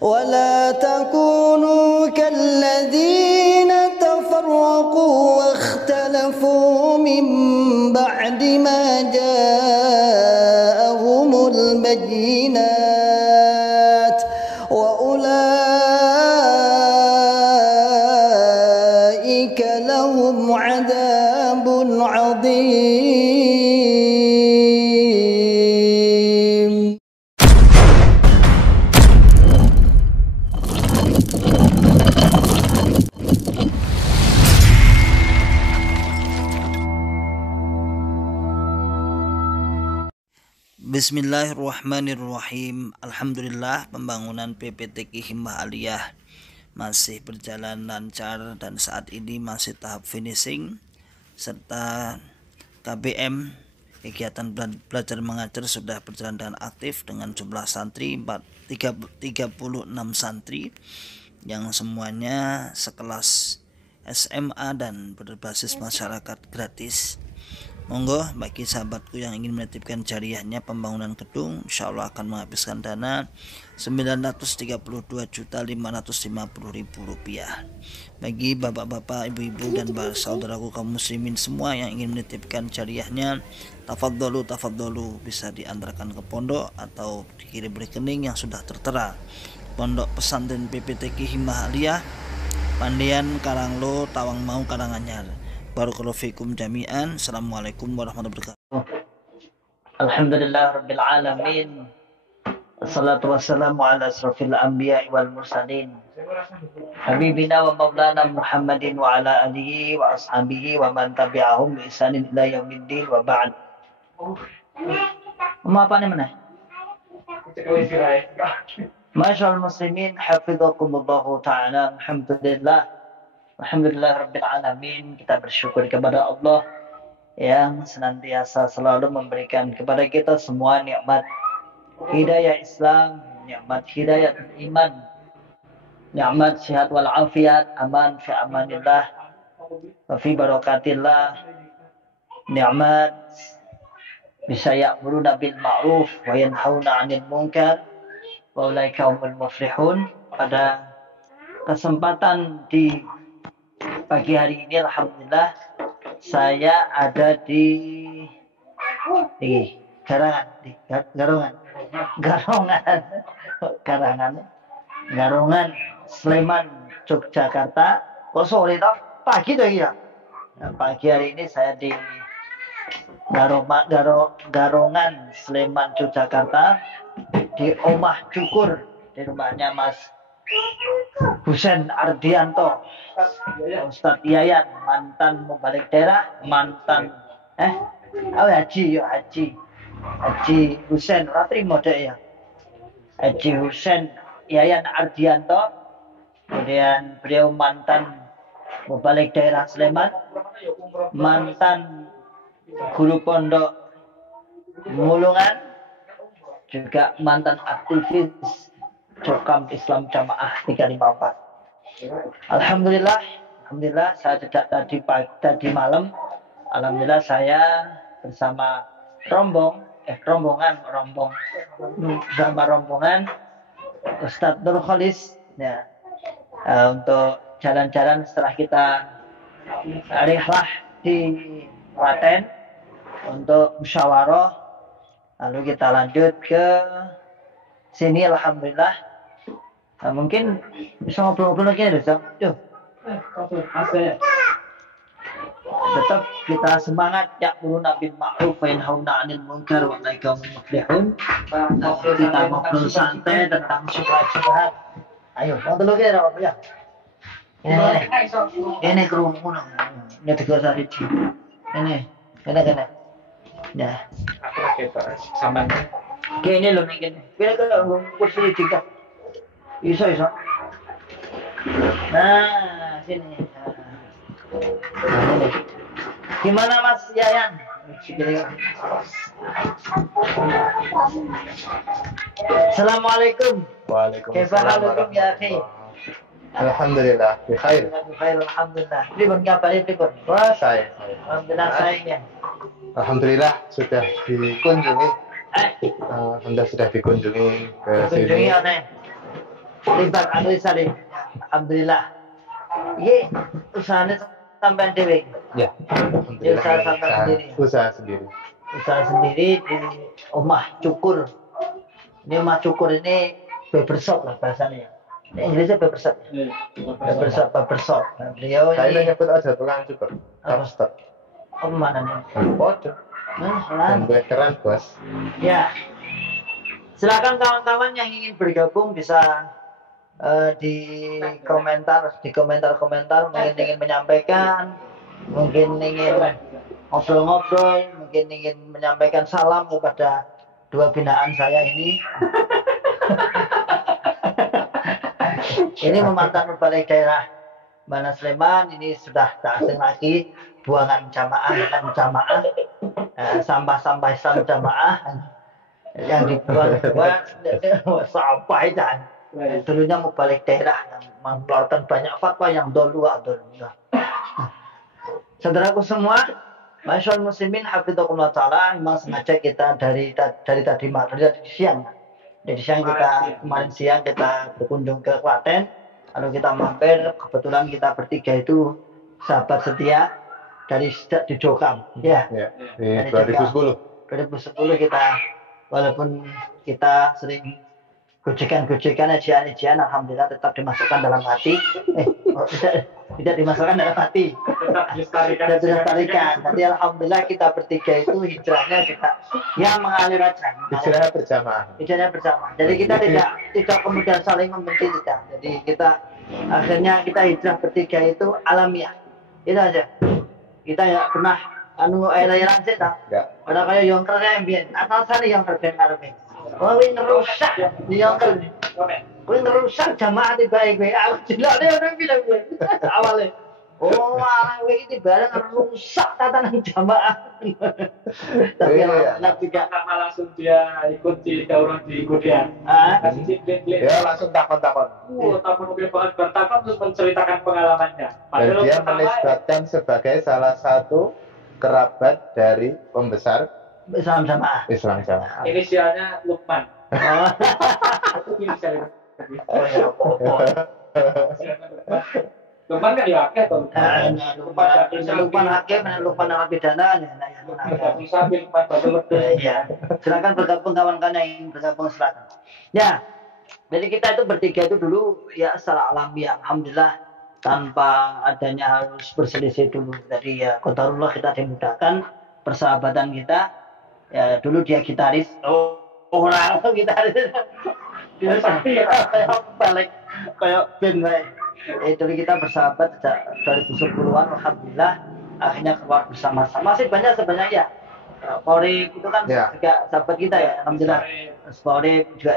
ولا تكونوا كالذين تفرقوا واختلفوا من بعد ما جاءهم البينات وأولئك لهم عذاب عظيم. Bismillahirrahmanirrahim. Alhamdulillah, pembangunan PPTQ Himmah Aliyah masih berjalan lancar dan saat ini masih tahap finishing, serta KBM kegiatan belajar mengajar sudah berjalan dengan aktif dengan jumlah santri 36 santri yang semuanya sekelas SMA dan berbasis masyarakat gratis. Monggo bagi sahabatku yang ingin menitipkan jariahnya pembangunan gedung, insya Allah akan menghabiskan dana Rp932.550.000. Bagi bapak-bapak, ibu-ibu dan saudaraku kaum muslimin semua yang ingin menitipkan jariahnya, tafadholu bisa diantarkan ke pondok atau dikirim rekening yang sudah tertera. Pondok Pesantren PPTQ Himmah Aliyah, Pandian Karanglo, Tawangmau, Karanganyar. Barakallahu fikum jami'an. Assalamualaikum warahmatullahi wabarakatuh. Alhamdulillah rabbil alamin. Assalatu wassalamu ala asrafil anbiya wal mursalin. Habibina wa maulana Muhammadin wa ala alihi wa ashabihi wa man tabi'ahum bi ihsanin ila yaumiddin wa ba'd. Apa nih mana? Masyaallah muslimin hafizakumullah ta'ala. Alhamdulillah rabbil alamin. Kita bersyukur kepada Allah yang senantiasa selalu memberikan kepada kita semua nikmat hidayah Islam, nikmat hidayah iman, nikmat sehat wal afiat, aman fi amanillah wa fi barakatillah, nikmat bisa ya'muruna bil ma'ruf wa yanhauna 'anil munkar wa ulaika humul muflihun. Pada kesempatan di pagi hari ini alhamdulillah saya ada di Garongan Sleman, Yogyakarta. Kok sore toh? Pagi toh ya. Nah, pagi hari ini saya di Garongan Sleman, Yogyakarta, di Omah Cukur, di rumahnya Mas Husen Ardianto, Ustadz Yayan, mantan mubalik daerah, mantan Haji Husen, ratri mode ya, Haji Husen Yayan Ardianto. Kemudian beliau mantan mubalik daerah Sleman, mantan guru pondok Mulungan, juga mantan aktivis Jokam Islam Jamaah 354. Alhamdulillah saya tidak tadi malam. Alhamdulillah saya bersama rombongan Ustadz Nur Khalis ya, untuk jalan-jalan setelah kita rihlah di Klaten untuk musyawarah, lalu kita lanjut ke sini. Alhamdulillah. Nah, mungkin bisa ngobrol-ngobrol lagi ya, Tuh. Tetap kita semangat ya'muruna bil ma'ruf wa yanhauna 'anil munkar wa ulaika humul muflihun. Kita ngobrol santai tentang syubhat-syubhat. Ayo, ngobrol lagi ya. Ini kerumunan. Ini tiga hari. Ini. Ya. Sampai. Kayaknya lo nih. Kira-kira kursi tiga. Iso. Nah, sini. Nah, ini. Gimana Mas Yayan? Assalamualaikum. Waalaikumsalam. Ya akhi. Alhamdulillah, bikhair. Alhamdulillah. Pribun kabar pribun? Wah, saya. Alhamdulillah sayangnya. Alhamdulillah sudah dikunjungi. Anda sudah dikunjungi ke sini. Libat anu salih. Alhamdulillah. Iki usahane sampean dhewe. Ya. Ya, usaha sampai sendiri. Usaha sendiri. Usaha sendiri di Omah Cukur. Ini Omah Cukur ini barbershop lah bahasanya. Ini Inggrisnya barbershop. Barbershop. Nah, beliau Saya ini nyebut aja tukang cukur. Kapster. mana nih? Bodoh. Nah, Dan gue keren, Bos. ya. Silakan kawan-kawan yang ingin bergabung bisa di komentar mungkin ingin menyampaikan, mungkin ingin ngobrol-ngobrol, mungkin ingin menyampaikan salam kepada dua binaan saya ini. Ini memantau balik daerah Mana Sleman, ini sudah tak asing lagi, buangan jamaah, sampah-sampah Islam jamaah yang dibuang sampah itu. Dulunya mau balik daerah yang mengeluarkan banyak fatwa yang doluah. Saudaraku semua, masyaallah muslimin hafidzakumullah taala, memang sengaja kita dari siang kita kemarin siang kita berkunjung ke Klaten, lalu kita mampir, kebetulan kita bertiga itu sahabat setia dari sejak di Jokam, ya. Di Dari 2010. 2010 kita, walaupun kita sering gojekan, ejian, alhamdulillah tetap dimasukkan dalam hati. Tidak dimasukkan dalam hati. Tetap dilestarikan. Tapi alhamdulillah kita bertiga itu hijrahnya kita yang mengalir aja. Hijrah berjamaah. Hijrahnya bersama. Jadi kita tidak kemudian saling membenci tidak. Jadi akhirnya kita hijrah bertiga itu alamiah. Itu aja. Kita ya pernah air-airan sih tak. Ada kayak yang keren biar asal sana yang keren arep. Wah, ini ngerusak yang keren. Ini ngerusak jamaah baik. Aku jelasnya orang bilang awalnya. Oh, orang ini barang ngerusak tatanan jamaah. Tapi alhamdulillah juga langsung dia ikut di daurah di Godean. Kasih Ya langsung takon-takon. Takon mobil banget bertakon terus menceritakan pengalamannya. Dan dia menisbatkan sebagai salah satu kerabat dari pembesar Islam jamaah. Inisialnya Lukman. Aku inisialnya. Lukman kan diwakil tuh. Lukman hakim, Lukman narapidana. Ya, silakan bergabung kawan-kawan yang ingin bergabung silakan. Ya, jadi kita itu bertiga itu dulu ya secara alami, alhamdulillah tanpa adanya harus berselisih dulu. Jadi ya qadarullah kita dimudahkan persahabatan kita. Ya dulu dia gitaris, orang gitaris, dia balik kayak band baik. Dulu kita bersahabat sejak 2010-an, alhamdulillah akhirnya keluar bersama-sama. Masih banyak sebenarnya ya. Korib itu kan juga sahabat kita ya, alhamdulillah. Korib juga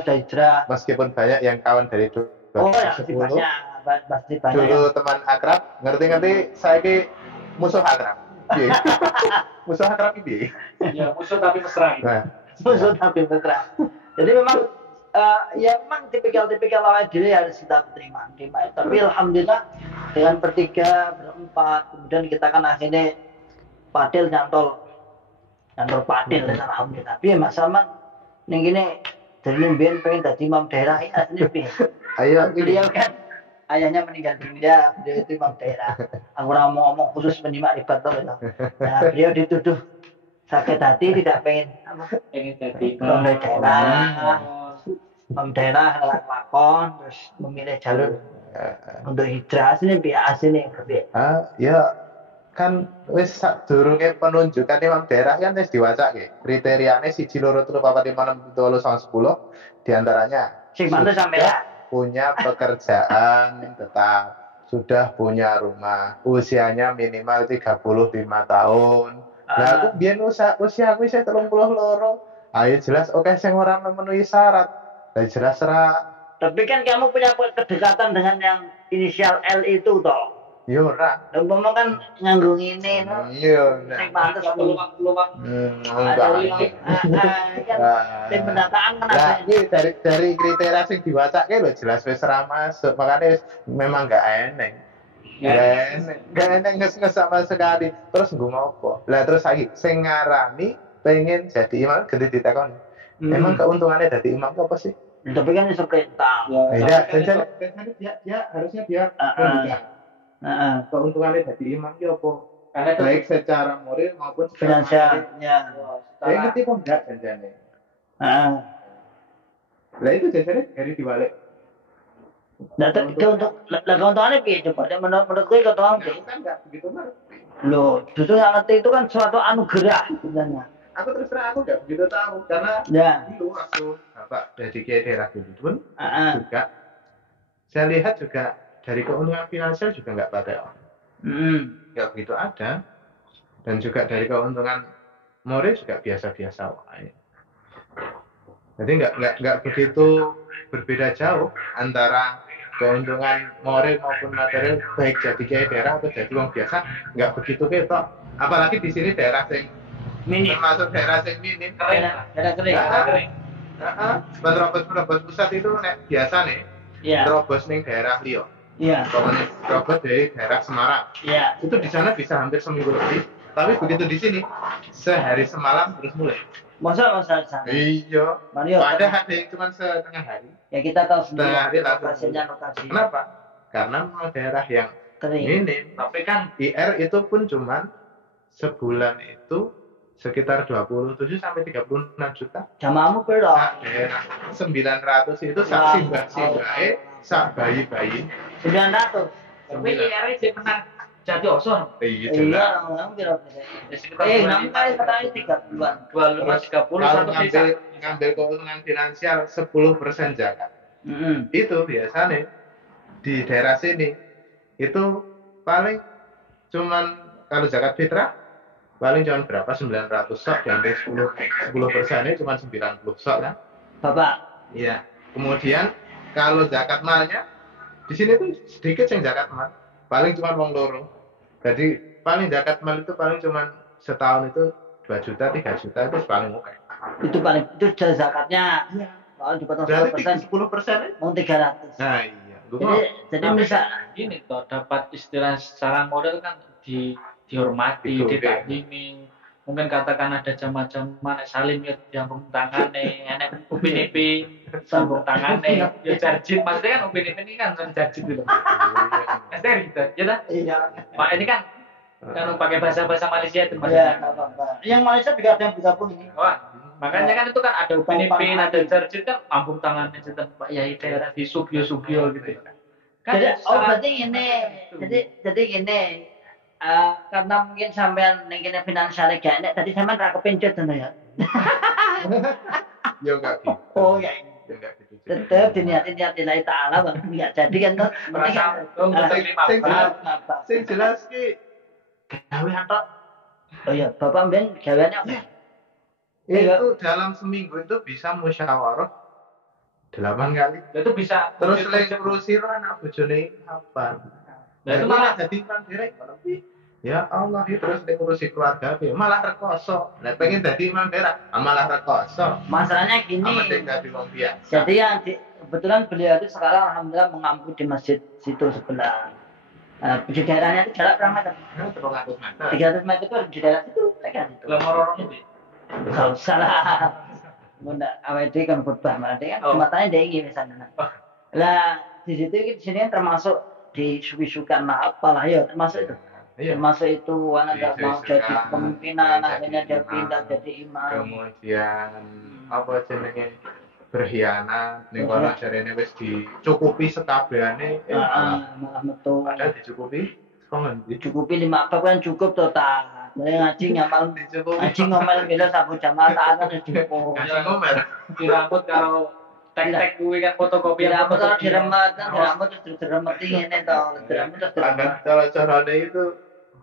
sudah hijrah. Meskipun banyak yang kawan dari 2010. Oh ya, pasti banyak. Dulu teman akrab, ngerti saya ki musuh akrab. Musuh akrab ini. Ya, musuh tapi mesra. Musuh tapi mesra. Jadi memang ya memang tipikal awal diri harus kita terima. Tapi alhamdulillah dengan bertiga, berempat, kemudian kita kan akhirnya padel nyantol padel, alhamdulillah. Tapi mas sama ning gini dari limben pengen jadi imam daerah aslinya piye. Ayo Beliau kan ayahnya meninggal dunia, beliau itu imam daerah. Aku ngomong khusus menyimak ribat tuh. Nah, beliau dituduh sakit hati, tidak pengen jadi imam daerah. Imam daerah lakon terus memilih jalur untuk hijrah sini biasa nih. Ya kan wis sadurunge penunjukan imam daerah kan wis diwacake. Kriteriane 1 2 3 4 5 6 7 8 9 10 diantaranya Sing mantu sampe punya pekerjaan tetap, sudah punya rumah, usianya minimal 35 tahun. Nah, aku biyen usia aku isih 32. Ayo jelas oke sing ora memenuhi syarat. Lah jelas ora. Tapi kan kamu punya kedekatan dengan yang inisial L itu toh. Yo ora. Lah ngomong kan nganggo ngene no. Iya. Sing pantes peluang. Sing pendataan kan nah, ini dari kriteria sing diwacake lho jelas wis ora masuk. Makanya memang gak eneng. Gak eneng nges sama sekali. Terus nggo ngopo? Lah terus lagi sing ngarani pengen jadi imam gede ditakoni. Memang keuntungannya jadi imam apa sih? Tapi kan bisa perintah. Iya, jajan dia harusnya dia membuka. Keuntungannya dari imam ya apa? Karena itu Baik secara moral maupun secara materi. Finansialnya. Saya ngerti kok enggak jajannya. Lah itu jajannya dari diwalik. Nah, itu untuk keuntungannya piye coba? Menurut gue keuntungan Aku kan enggak begitu ngerti. loh, justru yang ngerti itu kan suatu anugerah sebenarnya. Aku terus terang aku enggak begitu tahu karena Ya. dulu waktu Bapak jadi kiai daerah dulu pun Heeh. juga saya lihat juga dari keuntungan finansial juga enggak pakai orang. Enggak begitu ada. Dan juga dari keuntungan moral juga biasa-biasa wae. Jadi enggak begitu berbeda jauh antara keuntungan moral maupun material baik jadi kiai daerah atau jadi orang biasa enggak begitu ketok. Apalagi di sini daerah yang Minim. termasuk daerah yang minim. Daerah kering. Kering. Terobos pusat itu biasa nih. Iya. Terobos ning daerah liya. Iya. Pokoknya terobos dari daerah Semarang. Iya. Itu di sana bisa hampir seminggu lebih. Tapi begitu di sini sehari semalam terus mulai. Masa sana. Iya. Mario. Padahal ada yang cuma setengah hari. Ya kita tahu Setengah hari sendiri langsung. lokasinya lokasi Kenapa? Karena memang daerah yang kering. minim. tapi kan IR itu pun cuma sebulan itu sekitar 27 sampai 36 juta. Jamaahmu berapa? Nah, daerah 900 itu sak simbah-simbahe, sak bayi-bayi. 900. tapi IR aja menang jadi osor Iya, Iya, jelas. orang kira ya sekitar namanya katanya 30-an. 25-30 Kalau satu desa ngambil keuntungan finansial 10% zakat. Itu biasanya di daerah sini itu paling cuman kalau zakat fitrah paling cuma berapa 900 sok dan 10%-nya cuma 90 sok kan. Bapak, Iya. Kemudian kalau zakat malnya di sini tuh sedikit yang zakat mal. Paling cuma wong loro. Jadi paling zakat mal itu paling cuma setahun itu 2 juta, 3 juta itu paling oke. itu zakatnya. Iya. Kalau dipotong Berarti 10%, 10%-nya. mau 300. Nah, iya. Jadi Tapi bisa gini toh dapat istilah secara modal kan dihormati, Itu, ditaklimi. Mungkin katakan ada jamaah-jamaah salim ya diambung tangane, enek upin ipin sambung tangane, ya jarjit. Maksudnya kan upin ipin ini kan jarjit gitu. Esteri gitu, ya dah. iya. Pak ini kan pakai bahasa Malaysia itu Iya, maksudnya. enggak apa-apa. Yang Malaysia juga ada yang bergabung ini. Wah, makanya kan itu kan ada upin ipin, ada jarjit kan ambung tangannya cerita Pak Yai daerah di Subyo gitu. Kan Jadi secara- berarti ini. Jadi gini. Karena mungkin sampean ning kene finansialnya gak enak, tadi sampean ra kepencet to ya. Ya enggak gitu. Oh ya. Ya enggak gitu. Tetep diniatin lillahi ta'ala Bang. Enggak jadi kan tuh. merasa Sing jelas ki gawean tok. Oh iya, Bapak mben gaweannya apa? itu dalam seminggu itu bisa musyawarah 8 kali. itu bisa Terus selain ngurusi anak bojone apa? Nah, itu malah jadi mandiri ya Allah itu terus ngurusi keluarga malah rekoso. Lah pengen dadi imam daerah malah rekoso. Masalahnya gini. Amat dadi wong biasa. Jadi yang kebetulan beliau itu sekarang alhamdulillah mengampu di masjid situ sebelah. Di daerahnya itu jarak berapa meter? 300 meter itu di daerah situ, kan itu. lemorong ini. Kalau salah, bunda awet kan khutbah malah dia kan matanya dengi misalnya. Lah di situ di sini kan termasuk di suki-sukan apalah ya termasuk itu. Iya. Termasuk itu anak nggak mau jadi Disusukan, pemimpinan, jadi akhirnya dia imam. pindah jadi imam. Kemudian apa jenenge berkhianat ning kono jarene wis dicukupi sekabehane Malah metu. padahal dicukupi kongen Cukupi 5 bab kan cukup total. Mulai ngaji ngapal dicukupi ngaji ngomel bila sabu jamaah taat kan cukup. kasih ngomel Dirambut karo tek-tek kuwi kan fotokopi Dirambut kalau diremet kan dirambut terus diremeti ngene to. Dirambut terus kan diremet. cara-carane itu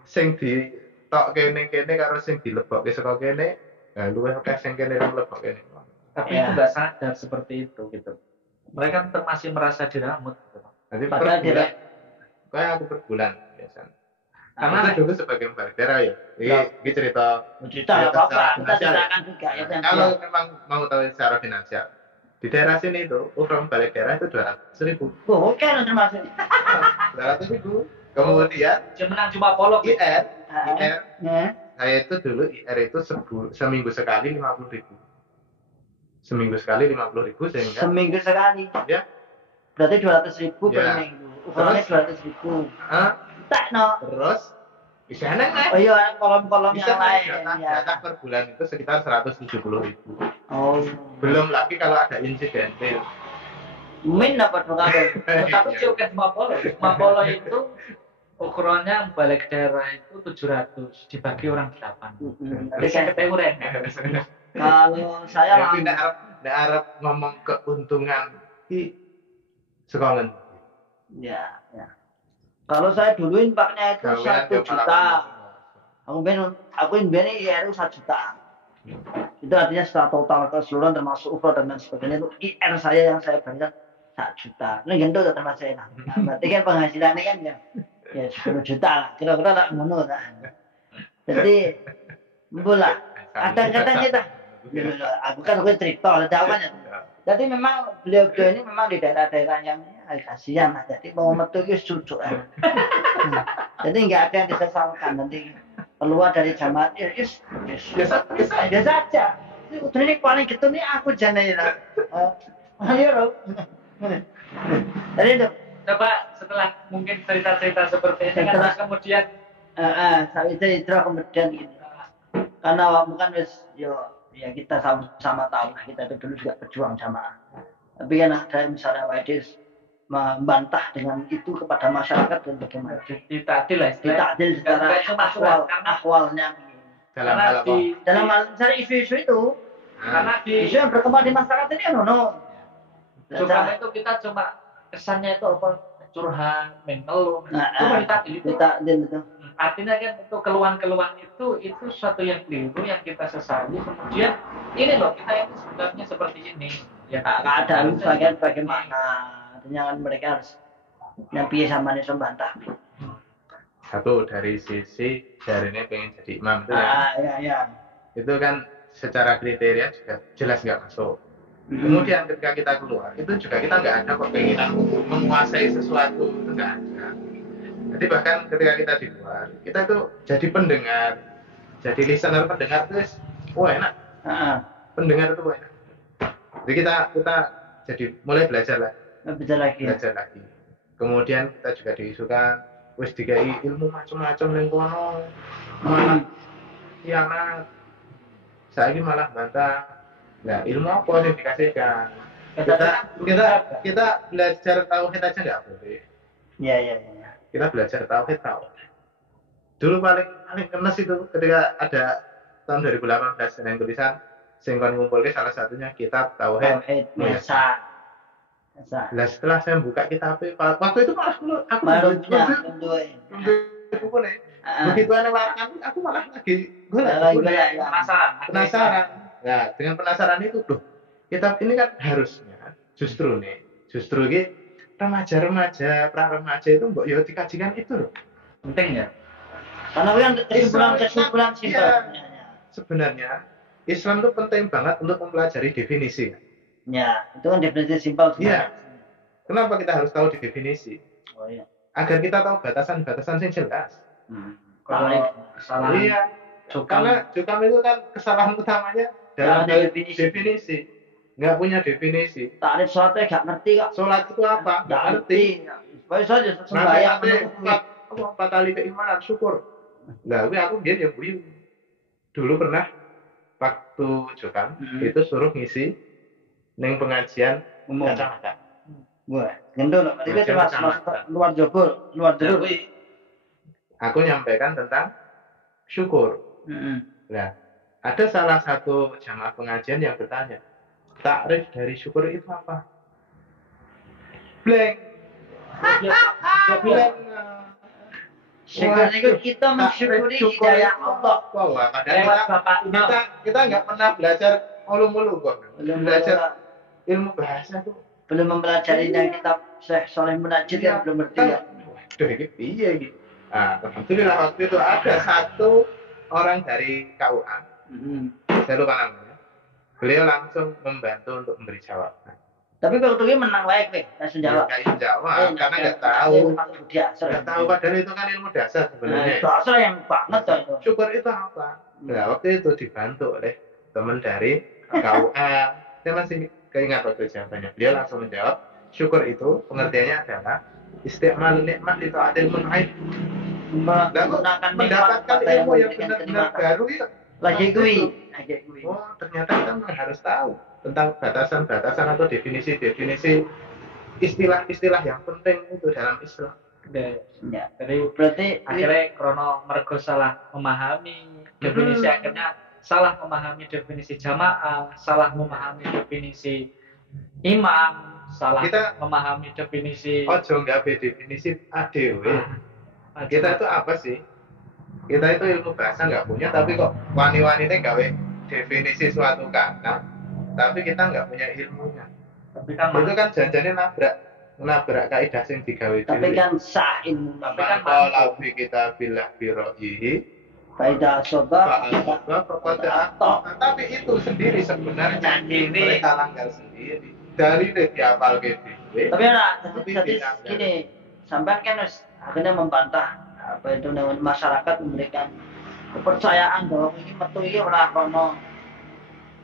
sing di tok kene karo sing dilebokke saka kene luwih akeh sing kene dilebok kene tapi Ya. itu nggak sadar seperti itu gitu. Mereka tetap masih merasa dirambut gitu. nanti Padahal per bulan kayak aku per bulan biasanya karena Karena dulu sebagai kepala daerah ya ini cerita Cerita ya apa-apa, kita ceritakan juga ya. kalau memang mau tahu secara finansial di daerah sini itu ukuran balik daerah itu 200.000 Oke, termasuk. 200.000 kemudian dia menang cuma polo gitu. IR Ya. saya itu dulu IR itu seminggu sekali 50.000 Seminggu sekali 50.000 sehingga Seminggu sekali. ya. Berarti 200.000 per Ya. minggu. Ukurannya 200.000. Ah, Tak no. terus bisa enak Oh iya, kolom-kolom bisa yang lain. data per bulan itu sekitar 170.000. Oh. Belum lagi kalau ada insidentil. Min apa dong kamu? Tapi juga Mapolo itu ukurannya balik daerah itu 700 dibagi orang 8. Jadi saya ketemuren. Kalau saya Ya, tidak Arab ngomong keuntungan di sekolah. ya. Kalau saya dulu impaknya itu 1 juta. Aku investnya IR 1 juta. Itu artinya setelah total keseluruhan termasuk umroh dan lain sebagainya itu IR saya yang saya bayar 1 juta. Ini gendut atau mas saya. Nah, berarti kan penghasilannya kan ya 10 juta lah. Kira-kira tak ngono lah. Jadi bola. Kadang-kadang kita aku kan cerita ada awalnya. Jadi memang beliau ini memang di daerah-daerah yang kasihan lah. Jadi mau metu itu cucuk. Jadi nggak ada yang disesalkan. Nanti keluar dari jamaah biasa saja. Ini paling gitu nih aku jangan ya. Ayo loh. Jadi itu. Coba setelah mungkin cerita-cerita seperti ini kan kemudian saya cerita kemudian gini. Karena bukan wis ya kita sama tahu lah kita itu dulu juga berjuang jamaah. Tapi kan ada misalnya Wadis membantah dengan itu kepada masyarakat dan bagaimana ditakdil lah ditakdil secara akwalnya dalam hal misalnya isu-isu itu karena di isu yang berkembang di masyarakat ini kan cuma itu kita cuma kesannya itu apa curhat mengeluh cuma ditakdil itu artinya kan itu keluhan-keluhan itu suatu yang keliru yang kita sesali kemudian ini loh kita itu sebenarnya seperti ini ya keadaan bagian bagaimana artinya kan mereka harus nyampi sama nih membantah satu dari sisi jarinya pengen jadi imam itu ya. Itu kan secara kriteria juga jelas nggak masuk. Kemudian ketika kita keluar itu juga kita nggak ada keinginan untuk menguasai sesuatu, itu nggak ada. Jadi bahkan ketika kita di luar kita itu jadi pendengar, jadi listener pendengar itu enak. Pendengar itu enak. Jadi kita jadi mulai belajar lagi. Kemudian kita juga diisukan wis dikai ilmu macam-macam ning kono. Malah kiamat. Saiki malah bantah. Nah, ilmu apa yang dikasihkan? Kita belajar tauhid aja enggak boleh. Iya. Kita belajar tauhid. Dulu paling kenes itu ketika ada tahun 2018 dengan tulisan sing kon ngumpulke salah satunya kitab tauhid Mesa. Nah, setelah saya buka kitab waktu itu malah aku buku nih. Begitu ada warakan aku malah lagi penasaran. Nah, dengan penasaran itu kitab ini kan harusnya justru ini remaja-remaja, pra-remaja itu mbok yo dikajikan itu loh. Penting ya. Karena kan kesimpulan sebenarnya Islam itu penting banget untuk mempelajari definisi. Ya, itu kan definisi simpel. Iya. Kenapa kita harus tahu definisi? Oh iya. Agar kita tahu batasan-batasan yang jelas. Kalau kesalahan. Iya. Karena Jukam itu kan kesalahan utamanya dalam definisi. Nggak punya definisi. Takrif sholatnya nggak ngerti kok. Sholat itu apa? Nggak ngerti. Baik saja sembahyang. Empat kali keimanan syukur. Nah, aku dia yang buyu. Dulu pernah waktu Jukam itu suruh ngisi neng pengajian kacamata. Wah, gendol. Itu cuma luar jogor. Aku nyampaikan tentang syukur. Nah, ada salah satu jamaah pengajian yang bertanya, takrif dari syukur itu apa? Blank. Blank. Syukur itu kita mensyukuri hidayah Allah. Wah, kita nggak pernah belajar mulu-mulu kok. Belum belajar ilmu bahasa tuh. Belum mempelajari yang kitab Syekh Saleh Munajjid yang belum ngerti ya. Waduh, ini piye gitu. Nah, alhamdulillah waktu itu ada satu orang dari KUA. Saya lupa namanya. Beliau langsung membantu untuk memberi jawaban. Tapi waktu itu menang baik nih, langsung jawab. Kayak jawab, karena nggak tahu. Nggak tahu padahal itu kan ilmu dasar sebenarnya. Dasar yang banget tuh. Syukur itu apa? Nah, waktu itu dibantu oleh teman dari KUA. saya masih keingat waktu jawabannya. Beliau langsung menjawab, syukur itu pengertiannya adalah istiqmal nikmat itu adil mun'aid. Menggunakan Mendapatkan nikmat ilmu yang memberikan benar-benar kenikmatan. baru ya. Lagi kui. Oh, ternyata kita memang harus tahu tentang batasan-batasan atau definisi-definisi istilah-istilah yang penting itu dalam Islam. Ya. Jadi Berarti akhirnya krono mergo salah memahami definisi, akhirnya salah memahami definisi jamaah, salah memahami definisi imam, salah Kita- memahami definisi Ojo nggak definisi ADW. Kita itu apa sih? Kita itu ilmu bahasa nggak punya, tapi kok wani-wani ini gawe definisi suatu kata, tapi kita nggak punya ilmunya. tapi kan Itu kan janjinya nabrak kaidah sing digawe tapi kan sah ilmu. Tapi kan kalau kita bilah biroihi Faida soba. tapi itu sendiri sebenarnya Sendiri. mereka langgar sendiri dari dihafal ke dewe. Tapi ora Tapi jadi tidak. gini, sampai kan harus akhirnya membantah apa itu namanya masyarakat memberikan kepercayaan bahwa ini metu ini ora krono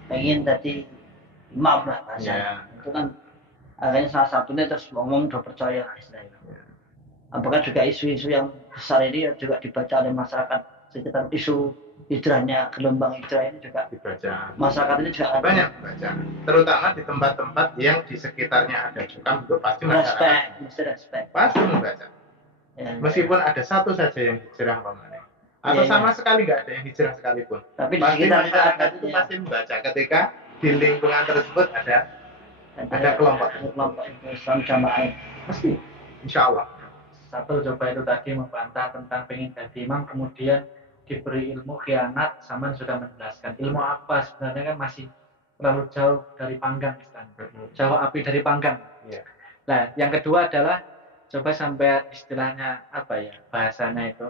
pengen tadi imam lah bahasa. Ya. Itu kan akhirnya salah satunya terus ngomong udah percaya istilahnya. Ya. Apakah juga isu-isu yang besar ini juga dibaca oleh masyarakat sekitar isu hijrahnya, gelombang hijrah ini juga Dibaca masyarakat ini juga akan banyak baca, terutama di tempat-tempat yang di sekitarnya ada cukam itu pasti masyarakat respect, mesti respect. pasti membaca. Ya. Meskipun ada satu saja yang hijrah kemarin, atau Iya, sama sekali nggak ada yang hijrah sekalipun, Tapi di pasti sekitar masyarakat itu ya. pasti membaca ketika di lingkungan tersebut ada kelompok. kelompok Islam jamaah. Pasti, insya Allah. satu coba itu tadi membantah tentang pengen jadi imam, kemudian diberi ilmu khianat, sama sudah menjelaskan ilmu apa sebenarnya kan masih terlalu jauh dari panggang istilahnya. Jauh api dari panggang. Iya. Nah, yang kedua adalah coba sampai istilahnya apa ya bahasanya itu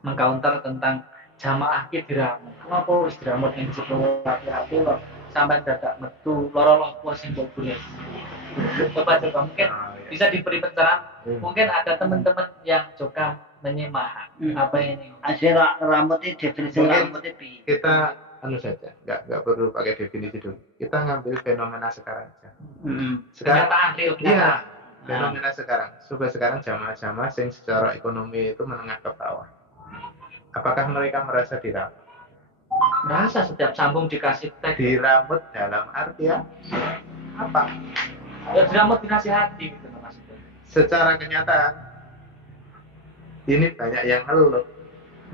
mengcounter tentang jamaah ki diramut. Kenapa wis diramut ing jero api-api kok sampai dadak metu loro-loro sing mbok boleh. Coba mungkin Nah, ya. bisa diberi pencerahan. Hmm. Mungkin ada teman-teman yang juga menyimak apa ini. Akhirnya rambut ini definisi Mungkin rambut ini. Kita saja, nggak perlu pakai definisi dulu. Kita ngambil fenomena sekarang aja. Sekarang, Kenyataan real iya, kenyataan. fenomena sekarang. Coba sekarang jamaah-jamaah yang secara ekonomi itu menengah ke bawah. Apakah mereka merasa diramut? Merasa setiap sambung dikasih tag. Diramut dalam artian apa? Ya diramut dinasihati gitu maksudnya. Secara kenyataan, ini banyak yang ngeluh.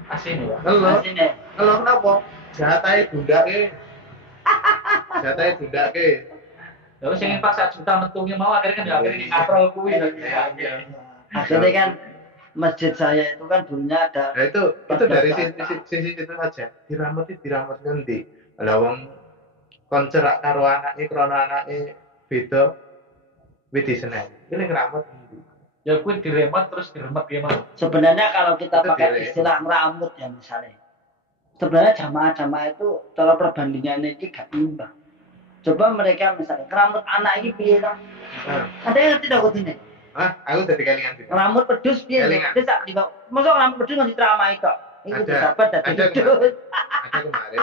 Asin ya. Ngeluh, Sini. ngeluh kenapa? Jatai bundake. Jatai bundake. Ya wis sing pas 1 juta metungnya mau akhirnya kan ya akhirnya ngatrol kuwi. Akhirnya kan masjid saya itu kan dulunya ada Nah itu dari sisi itu saja. Diramut nanti. Lah wong kon cerak karo anake krana anake beda widi senen. Ini ngeramut nanti. Ya kuwi diremat terus diremet gimana? sebenarnya kalau kita Itu pakai dire. istilah rambut ya misalnya. Sebenarnya jamaah-jamaah itu cara perbandingannya ini gak imbang. Coba mereka misalnya rambut anak ini piye toh? Ada yang ngerti dong ini? Aku dari kalian gitu. Rambut pedus piye? Kelingan. Dia tak dibawa. Masa rambut pedus masih teramai kok. Ini Ada. dapat dari Ada pedus. Ada kemarin.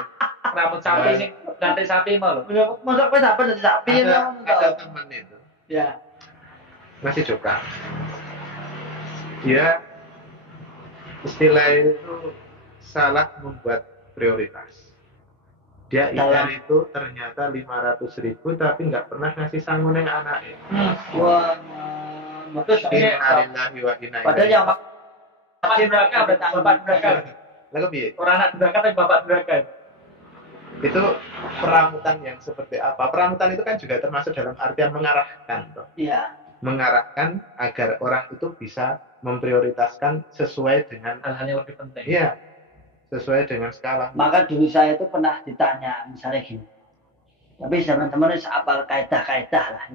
Rambut sapi sing ganti sapi mau lho. Masa kau dapat dari sapi Ada teman itu Ya. masih suka. Dia istilah itu salah membuat prioritas. Dia ikan itu ternyata 500.000 tapi nggak pernah ngasih sangun yang anaknya. Wah. Terus ini Innalillahi wa inna padahal ilaihi yang Bapak duraka berarti bapak duraka. Lalu piye? Orang anak duraka tapi bapak duraka. Itu peramutan yang seperti apa? Peramutan itu kan juga termasuk dalam artian mengarahkan, toh. ya. Mengarahkan agar orang itu bisa memprioritaskan sesuai dengan Hal-hal yang lebih penting. iya, sesuai dengan skala. Maka dulu saya itu pernah ditanya misalnya gini. Tapi teman-teman itu apal kaidah-kaidah lah.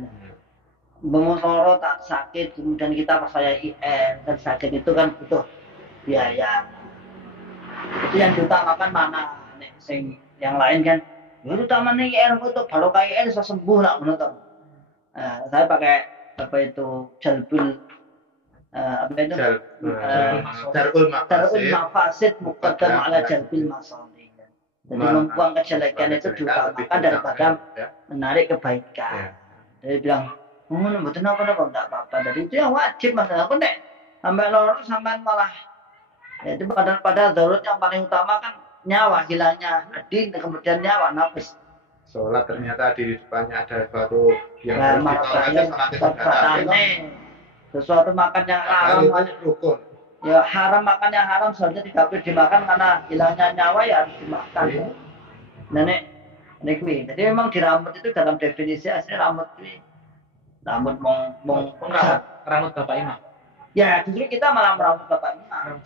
Bengosoro tak sakit, kemudian kita pas saya IM dan sakit itu kan butuh biaya. Itu yang diutamakan mana? Nek sing yang lain kan, itu utamanya IM itu baru kayak IM bisa sembuh lah menonton. Saya pakai apa itu jalbul apa itu? Darul Darul Mafasid mafasid muqaddam ala jalbil masalih. Jadi membuang kejelekan itu diutamakan daripada ya. menarik kebaikan. Ya. Jadi bilang, betul apa-apa, enggak apa-apa. Jadi itu yang wajib mas. Aku nek sampai loro sampai malah. Ya, itu pada darurat yang paling utama kan nyawa, hilangnya adin, kemudian nyawa, nafas. Sholat ternyata di depannya ada sesuatu yang harus ditolak aja sholatnya saudara. Sesuatu makan yang haram, itu rukun. ya haram makan yang haram seharusnya tidak boleh dimakan karena hilangnya nyawa ya harus dimakan. Nenek, jadi memang di rambut itu dalam definisi asli rambut ini, rambut rambut Bapak Imam. Ya justru kita malah merambut Bapak Imam.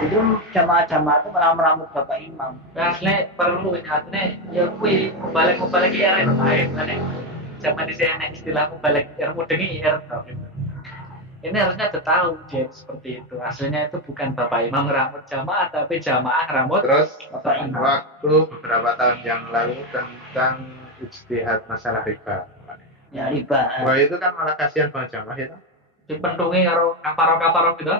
Itu jamaah-jamaah itu malah merambut Bapak Imam. Asli perlu ini artinya ya kui balik ya lain kan zaman di sini istilah balik mudengi ini harusnya udah tahu dia seperti itu. Aslinya itu bukan Bapak Imam ngeramut jamaah tapi jamaah ngeramut terus Bapak Imam. Waktu beberapa tahun yang lalu tentang ijtihad masalah riba. Ya riba. Wah itu kan malah kasihan banget jamaah itu. dipentungi karo kaparo gitu.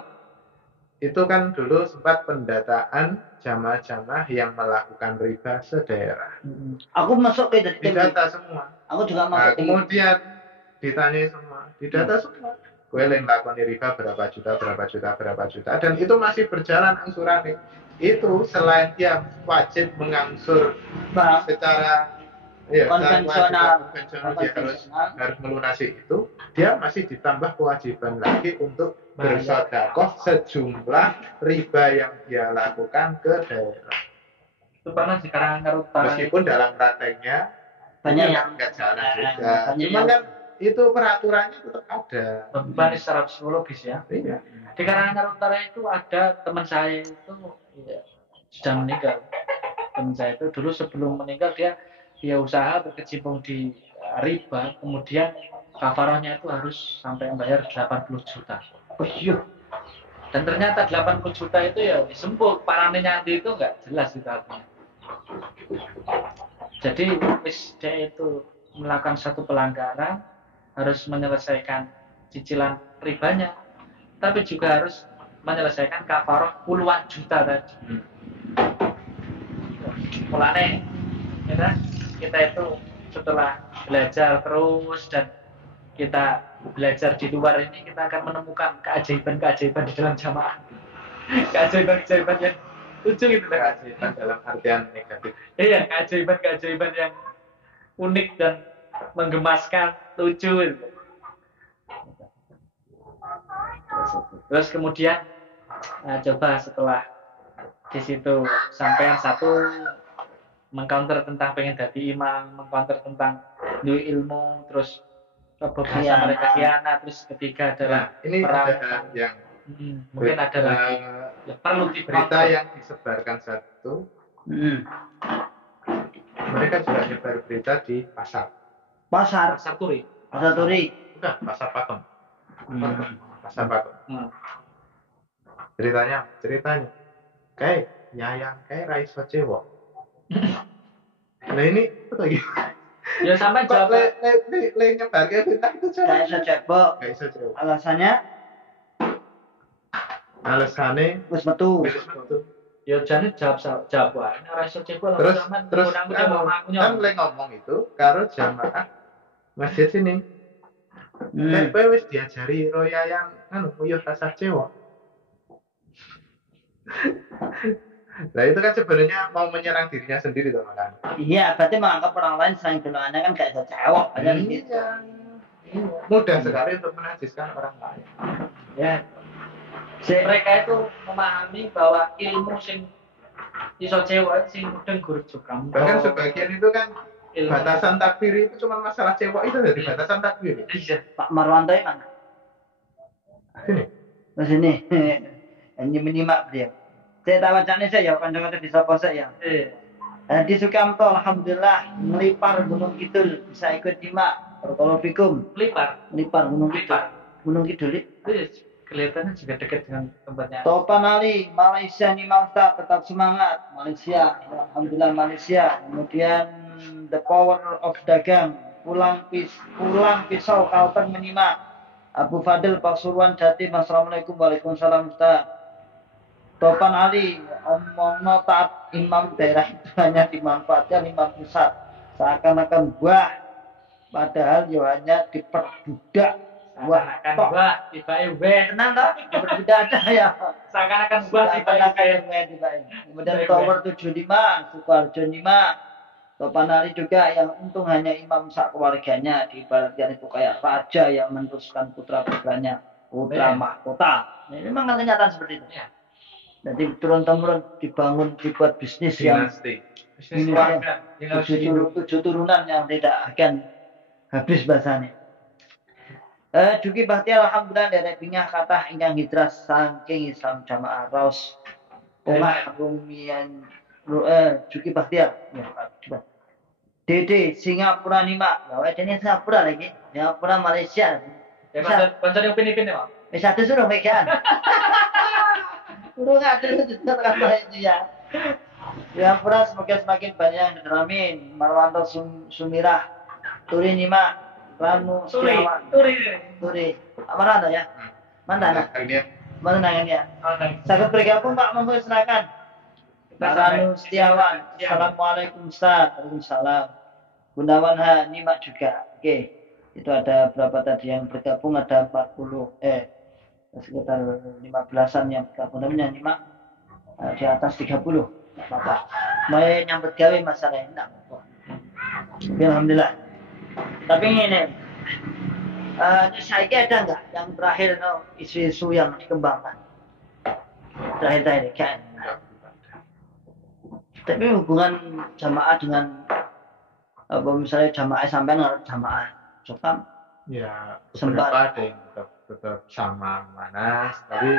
Itu kan dulu sempat pendataan jamaah-jamaah yang melakukan riba sedaerah. Aku masuk ke Didata semua. Aku juga Nah, masuk. kemudian ditanya semua, didata semua. Gue yang lakoni riba berapa juta, dan itu masih berjalan angsurannya. Itu selain dia wajib mengangsur secara konvensional dia harus melunasi itu, dia masih ditambah kewajiban lagi untuk bersedekah sejumlah riba yang dia lakukan ke daerah. Itu pernah sekarang karo Meskipun dalam prakteknya banyak yang nggak jalan juga. Cuman kan itu peraturannya tetap ada. beban secara psikologis ya. Iya. Di Karanganyar Utara itu ada teman saya itu ya, sudah meninggal. Teman saya itu dulu sebelum meninggal dia usaha berkecimpung di riba, kemudian kafarahnya itu harus sampai membayar 80 juta. Oh iya. Dan ternyata 80 juta itu ya disempur, parane nyanti itu nggak jelas itu artinya. Jadi dia itu melakukan satu pelanggaran, harus menyelesaikan cicilan ribanya, tapi juga harus menyelesaikan kafarah puluhan juta tadi. Mulane, ya, kita itu setelah belajar terus dan kita belajar di luar ini, kita akan menemukan keajaiban-keajaiban di dalam jamaah. Keajaiban-keajaiban yang lucu gitu kan. Keajaiban dalam artian negatif. Iya, keajaiban-keajaiban yang unik dan menggemaskan, lucu gitu. Terus kemudian coba setelah di situ sampean satu mengcounter tentang pengen jadi imam, mengcounter tentang duwe ilmu, terus bahasa mereka khianat, terus ketiga adalah ini perang. ada yang Mungkin ada lagi ya, perlu berita yang disebarkan satu. Mereka juga nyebar berita di pasar Turi. Pasar Turi. Udah, pasar Pakem. Pasar Pakem. Ceritanya kayak nyayang kayak Raiso Cewok. Nah ini apa lagi? Ya sampai jawab le nyebar ke berita itu Kayak secebok. Raiso Cewok. Alasannya Wis metu. ya jane jawab wae. Nek ora iso cebol Terus aku kan le ngomong itu karo jamaah masjid sini. Kowe wis diajari roya yang nguyuh tasah cewek. Nah itu kan sebenarnya mau menyerang dirinya sendiri teman kan. Iya, berarti menganggap orang lain selain doanya kan gak bisa cewek. Iya. Mudah sekali untuk menajiskan orang lain. Ya. Mereka itu memahami bahwa ilmu sing iso cewek sing mudeng guru juga. Bahkan sebagian itu kan batasan takbir itu cuma masalah cewek itu dari batasan takbir. Iya. Pak Marwanto mana? Sini. Di sini. Ini menyimak dia. Saya tahu bacaan saya kanca-kanca di sapa saya. Di Sukamto alhamdulillah melipar Gunung Kidul bisa ikut nyimak. Barakallahu fikum. Melipar Gunung Kidul. Gunung Kidul itu kelihatannya juga dekat dengan tempatnya. Topan Ali, Malaysia nih Ustaz, tetap semangat. Malaysia, alhamdulillah Malaysia. Kemudian The Power of Dagang, pulang pisau Kalteng menyimak. Abu Fadil Pasuruan Jatim, assalamualaikum, waalaikumsalam Ustaz. Topan Ali, omongno taat imam daerah itu hanya dimanfaatkan imam pusat seakan-akan buah, padahal ya hanya diperbudak. Wah, Seakan-akan buah tiba-tiba weh. tenang toh, diperbudak ada ya. Seakan-akan buah Seakan-akan tiba-tiba. weh tiba-tiba. Kemudian Tower 75, Sukoharjo 5, Topanari juga yang untung hanya imam sak keluarganya, diibaratkan itu kayak raja yang meneruskan putra-putranya, putra mahkota. Nah, ini memang kenyataan seperti itu. Ya. Jadi turun-temurun dibangun, dibuat bisnis yang Dinasti. Bisnis Ini keluarga yang harus hidup. tujuh turunan yang tidak akan habis bahasanya. Dugi bakti alhamdulillah dari pingah kata ingkang hijrah saking Islam jamaah raus omah rumian Dugi Bahtiar ya coba Dede Singapura nima bahwa ini Singapura lagi Singapura Malaysia Ya pancen yang Filipin ya, Pak. satu suruh megan suruh ngatur itu ya Singapura semakin banyak yang diramin Marwanto Sumirah Turi nima Ranu Setiawan Turi Amaranda ya mana mana nangannya sangat bergabung Pak monggo silakan Ranu Setiawan Assalamualaikum Ustaz Waalaikumsalam Gunawan Ha nyimak juga oke itu ada berapa tadi yang bergabung ada 40 sekitar 15-an yang bergabung namanya nyimak di atas 30 apa-apa mau nyambut gawe masalah enak alhamdulillah tapi ini saya ada nggak yang terakhir isu-isu yang dikembangkan terakhir kan tapi hubungan jamaah dengan apa misalnya jamaah sampai nggak jamaah cokam Ya, Sempat. beberapa ada yang tetap sama Manas, tapi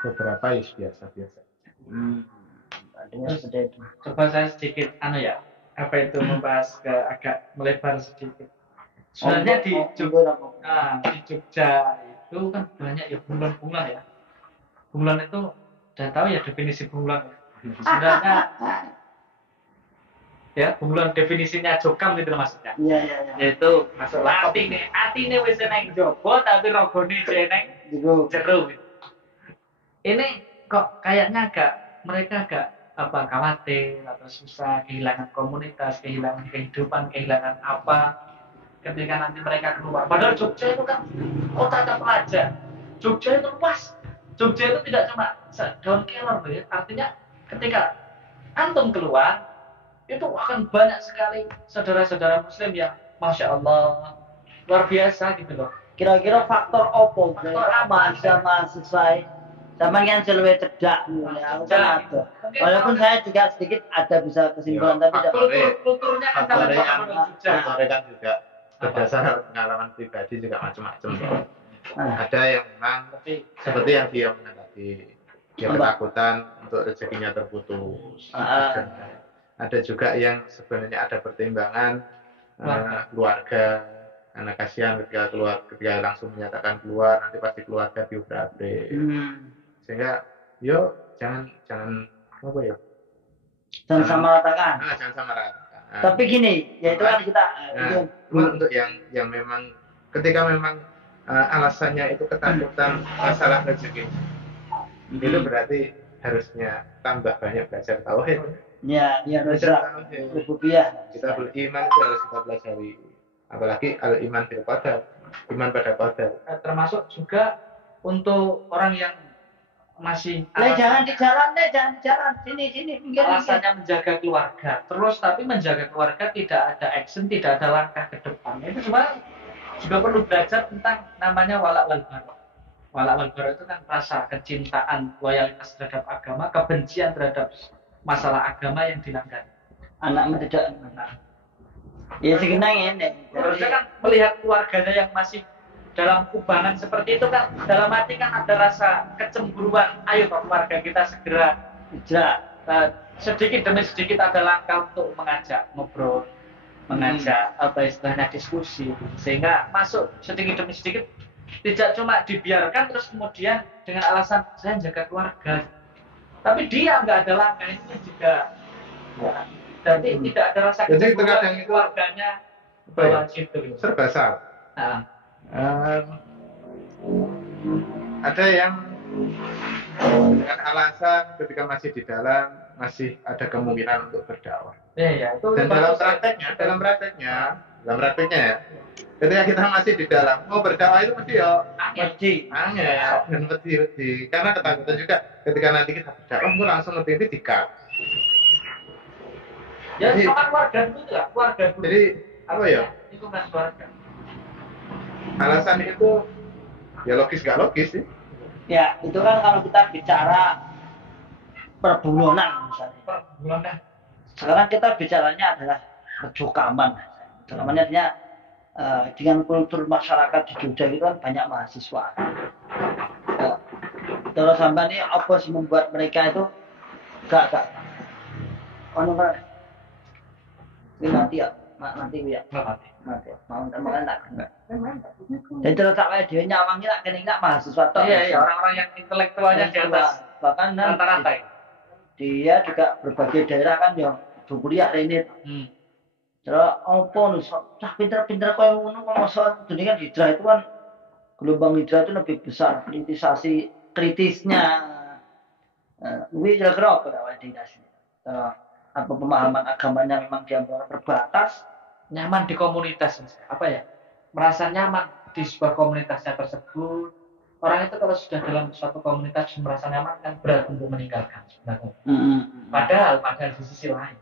beberapa ya biasa-biasa. artinya seperti itu Coba saya sedikit ya, apa itu membahas ke agak melebar sedikit. Sebenarnya di Jogja itu kan banyak ya bunglon-bunglon ya. Bunglon itu udah tahu ya definisi bunglon. Sebenarnya ya bunglon definisinya jokam gitu maksudnya. iya Yaitu masuk atine wis nang jaba tapi rogone jeneng jero. Ini kok kayaknya mereka agak khawatir atau susah kehilangan komunitas, kehilangan kehidupan, kehilangan apa ketika nanti mereka keluar. Padahal Jogja itu kan kota terpelajar. Jogja itu luas. Jogja itu tidak cuma daun kelor ya. Artinya ketika antum keluar itu akan banyak sekali saudara-saudara muslim yang Masya Allah luar biasa gitu loh. kira-kira faktor opo mahasiswa sama yang lebih cerdak ya aku kan ada walaupun saya juga sedikit ada bisa kesimpulan tapi tidak Kulturnya kan sangat banget Jogja. Faktornya kan juga berdasarkan pengalaman pribadi juga macam-macam. Ada yang memang seperti yang dia tadi dia ketakutan untuk rezekinya terputus. Ada juga yang sebenarnya ada pertimbangan keluarga karena kasihan ketika langsung menyatakan keluar nanti pasti keluarga diobrak-abrik. Sehingga jangan apa ya? jangan sama ratakan Jangan sama rata. tapi gini ya itu kan kita Cuma untuk yang memang ketika memang alasannya itu ketakutan masalah rezeki itu berarti harusnya tambah banyak belajar tauhid. ya Belajar tauhid. rububiah Kita beriman itu harus kita pelajari. Apalagi al iman bil qadar, iman pada qadar. Termasuk juga untuk orang yang masih jangan di jalan sini pinggir alasannya menjaga keluarga terus tapi menjaga keluarga tidak ada action, tidak ada langkah ke depan. Itu semua juga perlu belajar tentang namanya wala wal bara itu kan rasa kecintaan, loyalitas terhadap agama, kebencian terhadap masalah agama yang dilanggar. anak tidak ya segenang ini Harusnya kan melihat keluarganya yang masih dalam kubangan seperti itu kan dalam hati kan ada rasa kecemburuan. Ayo Pak keluarga kita segera hijrah. Sedikit demi sedikit ada langkah untuk mengajak ngobrol, mengajak istilahnya diskusi sehingga masuk sedikit demi sedikit tidak cuma dibiarkan terus kemudian dengan alasan saya jaga keluarga. Tapi dia nggak ada langkah itu juga. Jadi tidak ada rasa Jadi kecemburuan terkadang itu keluarganya bahwa situ. serba salah. Ada yang dengan alasan ketika masih di dalam masih ada kemungkinan untuk berdakwah. Iya, itu Dan dalam prakteknya ya, ketika kita masih di dalam mau berdakwah itu mesti ya angin ya, dan mesti karena ketakutan juga ketika nanti kita berdakwah gue langsung ngerti dikat. Ya sama keluarga dulu ya, keluarga dulu. Jadi apa ya? Itu kan keluarga. Alasan itu ya logis gak logis sih. Ya, itu kan kalau kita bicara perbulonan misalnya. Perbulonan. Sekarang kita bicaranya adalah perjukaman. Perjukamannya artinya dengan kultur masyarakat di Jogja itu kan banyak mahasiswa. Terus sampai ini apa sih membuat mereka itu gak ini mati ya, mati ya. Mati. Mau teman tak. Jadi terus sampai dia nyawangnya tak kena mahasiswa toh. Iya, orang-orang yang intelektualnya di atas bahkan rata-rata. Dia juga berbagai daerah kan yang kuliah ini. Terus apa nih, cah pinter-pinter kau yang ngono masalah dunia kan hijrah itu kan gelombang hijrah itu lebih besar kritisasi kritisnya. Ini kira-kira apa namanya dinasti? Apa pemahaman agamanya memang dia terbatas, nyaman di komunitas apa ya? Merasa nyaman di sebuah komunitasnya tersebut. Orang itu kalau sudah dalam suatu komunitas merasa nyaman kan berat untuk meninggalkan sebenarnya. Padahal di sisi lain,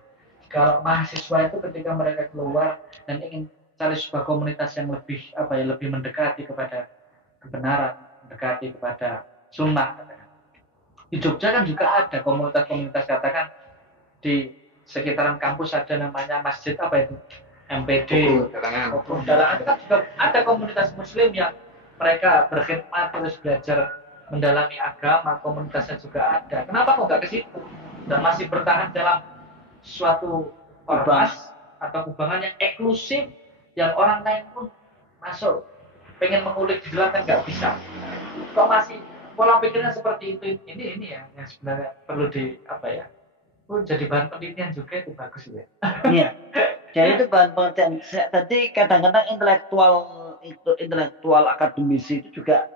kalau mahasiswa itu ketika mereka keluar dan ingin cari sebuah komunitas yang lebih lebih mendekati kepada kebenaran, mendekati kepada sunnah. Di Jogja kan juga ada komunitas-komunitas, katakan di sekitaran kampus ada namanya masjid MPD. Dalangan itu kan juga ada komunitas muslim yang mereka berkhidmat terus belajar mendalami agama, komunitasnya juga ada. Kenapa kok nggak ke situ? Dan masih bertahan dalam suatu ormas atau kubangan yang eksklusif, yang orang lain pun masuk pengen mengulik di dalam kan nggak bisa. Kok masih pola pikirnya seperti itu? Ini yang sebenarnya perlu jadi bahan penelitian juga, itu bagus ya. Iya. Jadi itu bahan penelitian. Tadi kadang-kadang intelektual akademisi itu juga,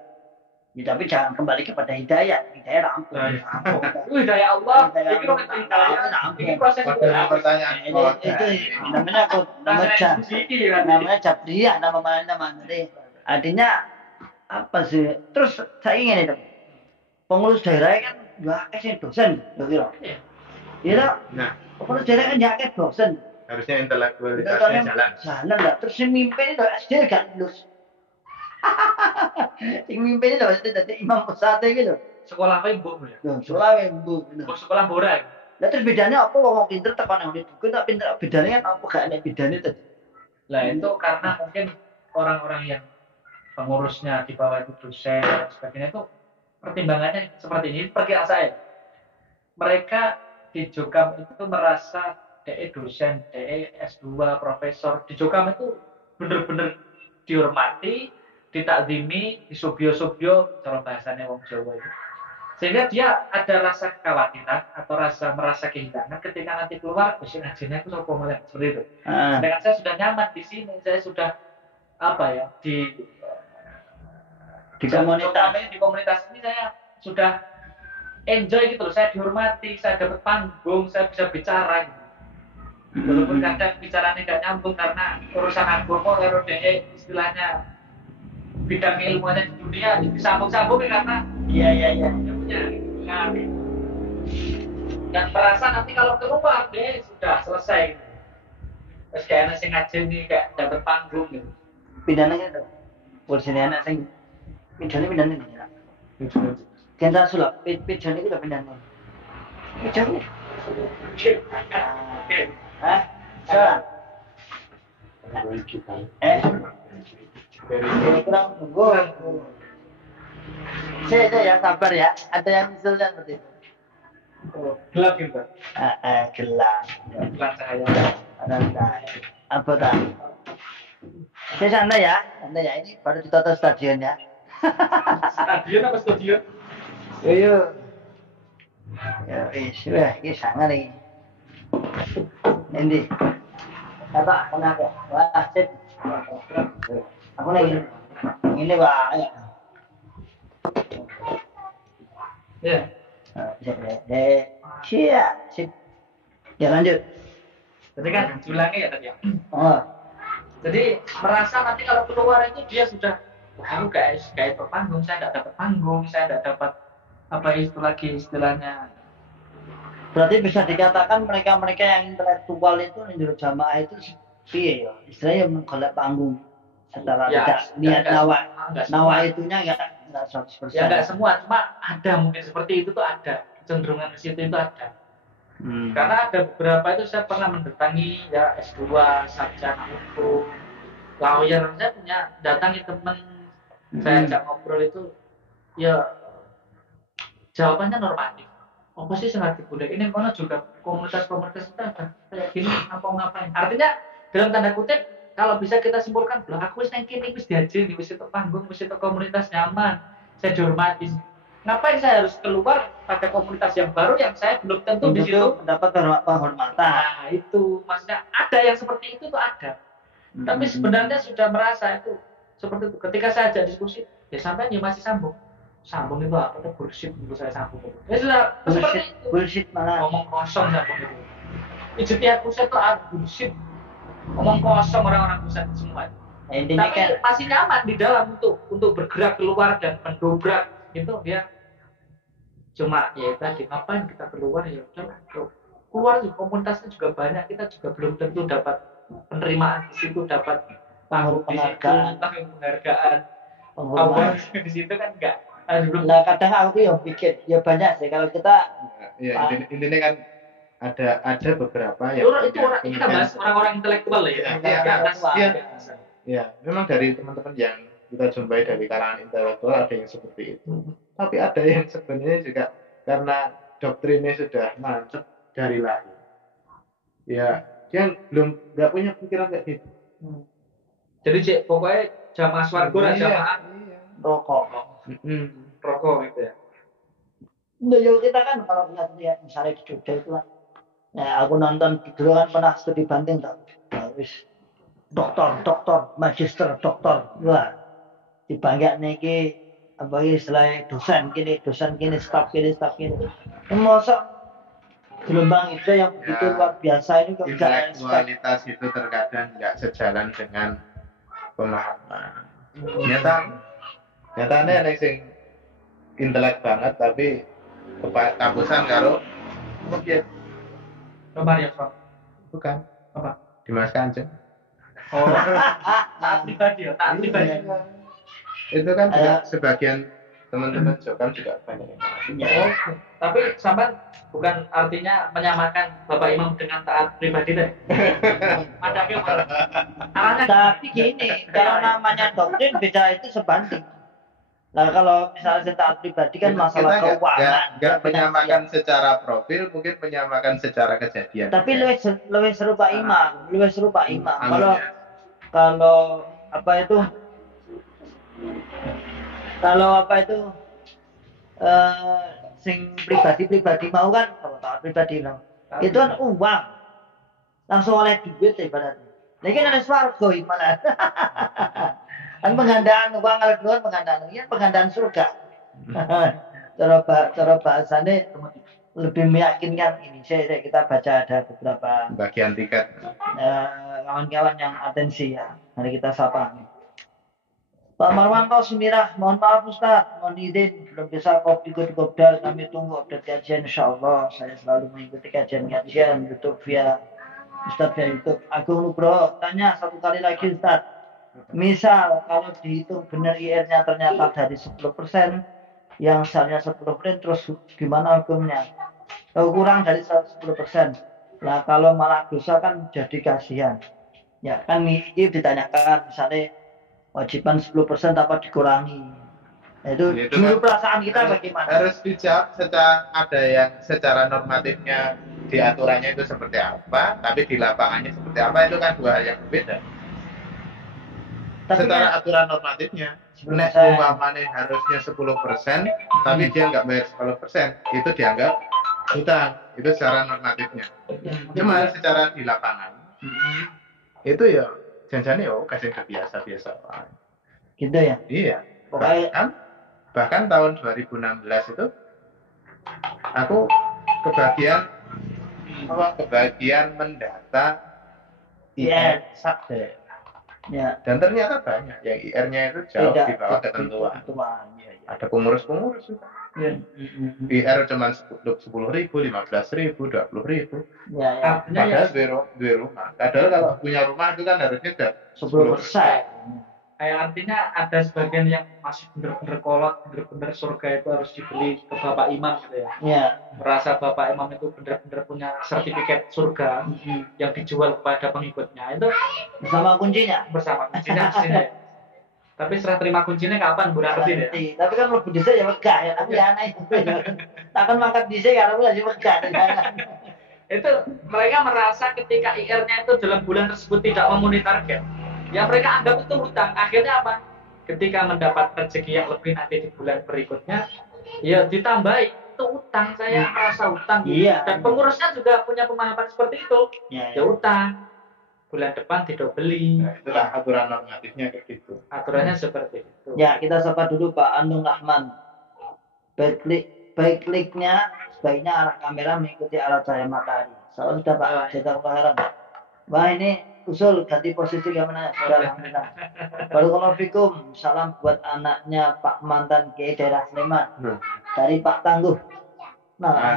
ya, tapi jangan kembali kepada hidayah rampung. Hidayah Allah. Ini proses pertanyaan itu namanya jabriyah, nama artinya apa sih? Terus saya ingin itu pengurus daerah kan ya dosen, kira. Iya, pengurus daerah kan ya dosen. Harusnya intelektualitasnya jalan lah. Terus yang mimpin itu SD gak lulus. Yang mimpin itu jadi imam pesat gitu. Sekolah apa ibu ya? Sekolah ibu. Sekolah borak. Lah terus bedanya apa wong pinter tekan nang buku tak pinter, bedanya apa gak ada bedanya tuh? Lah itu karena mungkin orang-orang yang pengurusnya di bawah itu dosen dan sebagainya itu pertimbangannya seperti ini. Perkiraan saya, mereka di Jokam itu merasa DE dosen, DE S2, profesor di Jokam itu benar-benar dihormati, ditakzimi, disobyo-sobyo cara bahasanya wong Jawa itu. Sehingga dia ada rasa kekhawatiran atau merasa kehilangan ketika nanti keluar, mesti ngajinya aku sapa malah seperti itu. Dengan saya sudah nyaman di sini, saya sudah di komunitas ini saya sudah enjoy gitu loh, saya dihormati, saya dapat panggung, saya bisa bicara gitu. Walaupun kadang bicaranya nggak nyambung karena urusan agama RODE istilahnya bidang ilmunya di dunia disambung-sambungin karena dia punya dan merasa nanti kalau keluar dia sudah selesai gitu. Terus kayak anak sing ngaji nih kayak dapat panggung gitu. Pindahnya itu kursinya anak sing pindahnya ya. Jangan sulap, pindahnya itu pindahnya. Pindahnya. Salah. Kurang tunggu. Saya ya sabar ya. Ada yang misalnya seperti itu. Gelap gitu. Gelap. Gelap cahaya. Apa tak? Saya santai ya. Ini baru ditoto stadion ya. Stadion apa stadion? Yo. Ya, ini sangat nih. Ini apa kenapa? Wah, sip. Aku lagi ini banyak. Ya. Siap. Ya lanjut. Jadi kan diulangi ya tadi ya. Oh, Jadi merasa nanti kalau keluar itu dia sudah, wah aku kayak ikut panggung, saya nggak dapat panggung, saya nggak dapat apa itu lagi istilahnya. berarti bisa dikatakan mereka-mereka yang intelektual itu menurut jamaah itu piye ya? Istilahnya menggolek panggung secara Ya, tidak niat nggak nawa. semua. Nawa itunya enggak 100%. Ya nggak semua, cuma ada mungkin seperti itu tuh ada, kecenderungan ke situ itu ada. Karena ada beberapa itu saya pernah mendatangi ya S2, sarjana hukum, lawyer, saya punya datangi teman, saya ajak ngobrol itu, ya jawabannya normatif. Apa sih sangat boleh? Ini mana juga komunitas-komunitas kita ada kayak gini, apa ngapain? Artinya dalam tanda kutip, kalau bisa kita simpulkan, lah aku wis nang kene wis diajeni, wis itu panggung, wis itu komunitas nyaman, saya dihormati. Ngapain saya harus keluar pada komunitas yang baru yang saya belum tentu di situ mendapat penghormatan. Nah, itu maksudnya ada yang seperti itu tuh ada. Tapi sebenarnya sudah merasa itu seperti itu. Ketika saya ajak diskusi, ya sampai ya masih sambung. Sambung itu apa? Itu bullshit menurut saya sambung. Ya sudah seperti itu. Bullshit malah. Ngomong kosong sambung itu. Ijtihad pusat itu bullshit. Ngomong kosong orang-orang pusat semua. Nah, intinya Tapi kan masih nyaman di dalam untuk bergerak keluar dan mendobrak itu dia cuma ya tadi ngapain kita keluar ya udahlah keluar juga komunitasnya juga banyak, kita juga belum tentu dapat penerimaan di situ, dapat panggung di situ, penghargaan award di situ kan enggak. Nah kadang aku ya pikir ya banyak sih kalau kita ya intinya kan ada beberapa yang itu orang kita bahas orang-orang intelektual ya. Ya, memang dari teman-teman yang kita jumpai dari kalangan intelektual ada yang seperti itu. Tapi ada yang sebenarnya juga karena doktrinnya sudah mantap dari lahir. Ya, dia nggak punya pikiran kayak gitu. Jadi cek pokoknya jamaah swargo dan jamaah rokok. Rokok gitu ya. Nah, kita kan kalau lihat misalnya di Jogja itu kan, ya aku nonton dulu kan pernah studi banding tak, wis doktor, magister, doktor, wah dibangga niki apa istilahnya dosen gini, staf gini. Masa gelombang itu yang begitu luar biasa ini kok intelektualitas itu terkadang nggak sejalan dengan pemahaman. Nyatanya ada yang intelek banget tapi kapusan karo Maria Frog. bukan Apa? Dimas Kanjeng. Oh, taat pribadi ya, taat pribadi. Itu kan juga sebagian teman-teman Jokam juga banyak yang Tapi sampai bukan artinya menyamakan Bapak Imam dengan taat pribadi deh. Ada arahnya. Tapi gini, kalau namanya doktrin beda itu sebanding. Nah kalau misalnya taat pribadi kan masalah keuangan. Nggak menyamakan secara profil, mungkin menyamakan secara kejadian. Tapi lebih serupa imam, Kalau apa itu sing pribadi mau kan kalau taat pribadi no. Itu kan uang langsung oleh duit ibaratnya. Lagi ada swarga gimana? Kan penggandaan uang kalau duit penggandaan surga. Cara bahasanya lebih meyakinkan ini. Kita baca ada beberapa bagian tiket. Kawan-kawan yang atensi ya. Mari kita sapa. Pak Marwanto Sumirah, mohon maaf Ustaz, mohon izin belum bisa ikut kopdar, kami tunggu update kajian insyaallah. Saya selalu mengikuti kajian YouTube via Ustaz via YouTube. Agung Nugroho tanya satu kali lagi Ustaz. Misal kalau dihitung benar IR-nya ternyata dari 10%, yang seharusnya 10% terus gimana hukumnya? Kalau kurang dari 10%. Nah kalau malah dosa kan jadi kasihan. Ya kan ini ditanyakan misalnya wajiban 10% apa dikurangi. Nah, itu dulu perasaan kita bagaimana? Harus dijawab secara normatifnya di aturannya itu seperti apa, tapi di lapangannya seperti apa, itu kan dua hal yang berbeda. Tapi secara aturan normatifnya, nek umpamane harusnya 10%, tapi dia nggak bayar 10%, itu dianggap hutang. Itu secara normatifnya. Cuma secara di lapangan, itu ya janjane kasih biasa-biasa. Gitu ya? Iya. Bahkan tahun 2016 itu Aku kebagian mendata IR subdaerah. Ya. Dan ternyata banyak yang IR-nya itu jauh di bawah ketentuan. Ya. Ada pengurus-pengurus juga. Ya. IR cuma 10.000, 15.000, 20.000. Ya. Padahal dua rumah. Padahal kalau punya rumah itu kan harusnya udah 10%. Kayak artinya ada sebagian yang masih bener-bener kolot, bener-bener surga itu harus dibeli ke Bapak Imam gitu ya. Ya. Merasa Bapak Imam itu bener-bener punya sertifikat surga yang dijual kepada pengikutnya itu Bersama kuncinya. aslinya. Tapi serah terima kuncinya kapan Bu ngerti ya? Tapi kan lebih dhisik ya megah ya, tapi ya aneh. Takkan mangkat dhisik karena masih megah. Itu mereka merasa ketika IR-nya itu dalam bulan tersebut tidak memenuhi target, ya mereka anggap itu hutang. Akhirnya apa? Ketika mendapat rezeki yang lebih nanti di bulan berikutnya, ya ditambahi itu utang. Saya merasa utang. Iya. Dan pengurusnya juga punya pemahaman seperti itu. Ya utang. Bulan depan tidak beli. Nah, itulah aturan normatifnya kayak gitu. Aturannya seperti itu. Ya, kita sapa dulu Pak Anung Rahman. Baikliknya sebaiknya arah kamera mengikuti arah cahaya matahari. Soalnya sudah Pak, jazakallahu khairan. Wah, ini usul ganti posisi kameranya. Sudah, alhamdulillah. Barakallahu fikum. Salam buat anaknya Pak mantan Kiai daerah Sleman. Dari Pak Tangguh. Nah,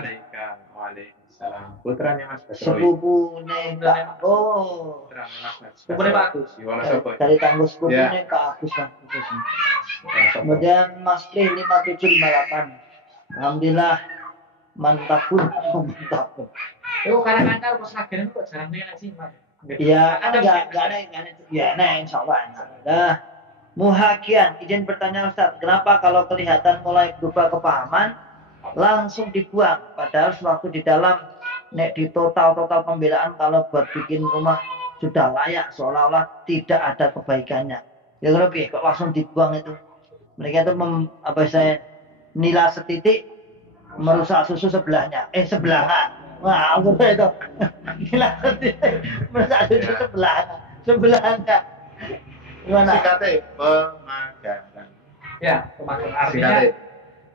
Waalaikumsalam. Putranya Mas Basrowi. sepupune Pak. Oh. Putranya Mas Basrowi. Sepupune Pak Agus. Dari Tangguh sepupune Pak Agus. Kemudian Mas Pri 5758. Alhamdulillah mantapun. Itu kadang-kadang pas ngajarin kok jarang nih ngaji Mas. Iya, enggak ada. Ya, nah insyaallah. Nah, Muhakian, izin bertanya Ustaz, kenapa kalau kelihatan mulai berubah kepahaman langsung dibuang, padahal sewaktu di dalam nek di total pembelaan kalau buat bikin rumah sudah layak seolah-olah tidak ada kebaikannya. Ya lebih kok langsung dibuang itu. Mereka itu nila setitik merusak susu sebelahnya. Sebelahan. Wah, aku itu nila setitik merusak susu sebelahnya. Gimana? Sikate pemagaran. Ya, pemagaran artinya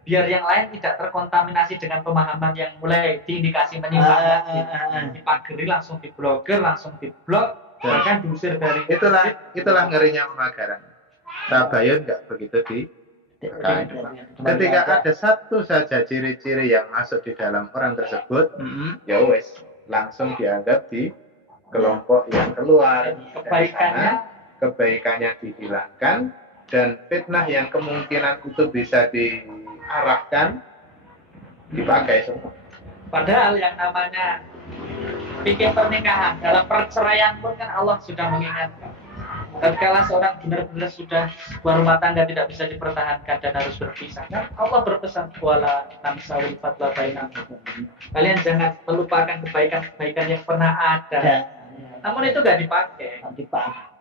biar yang lain tidak terkontaminasi dengan pemahaman yang mulai diindikasi menyimpang, dipagari langsung diblokir, langsung diblok, bahkan diusir dari. Itulah ngerinya pemagaran. Tabayun nggak begitu ketika ada satu saja ciri-ciri yang masuk di dalam orang tersebut, ya wes langsung dianggap di kelompok yang keluar. Kebaikannya dihilangkan dan fitnah yang kemungkinan itu bisa diarahkan dipakai semua. Padahal yang namanya bikin pernikahan dalam perceraian pun kan Allah sudah mengingatkan. Tatkala seorang benar-benar sudah sebuah rumah tangga tidak bisa dipertahankan dan harus berpisah, kan Allah berpesan wala tamsawil fadla bainakum. Kalian jangan melupakan kebaikan-kebaikan yang pernah ada. Namun itu nggak dipakai.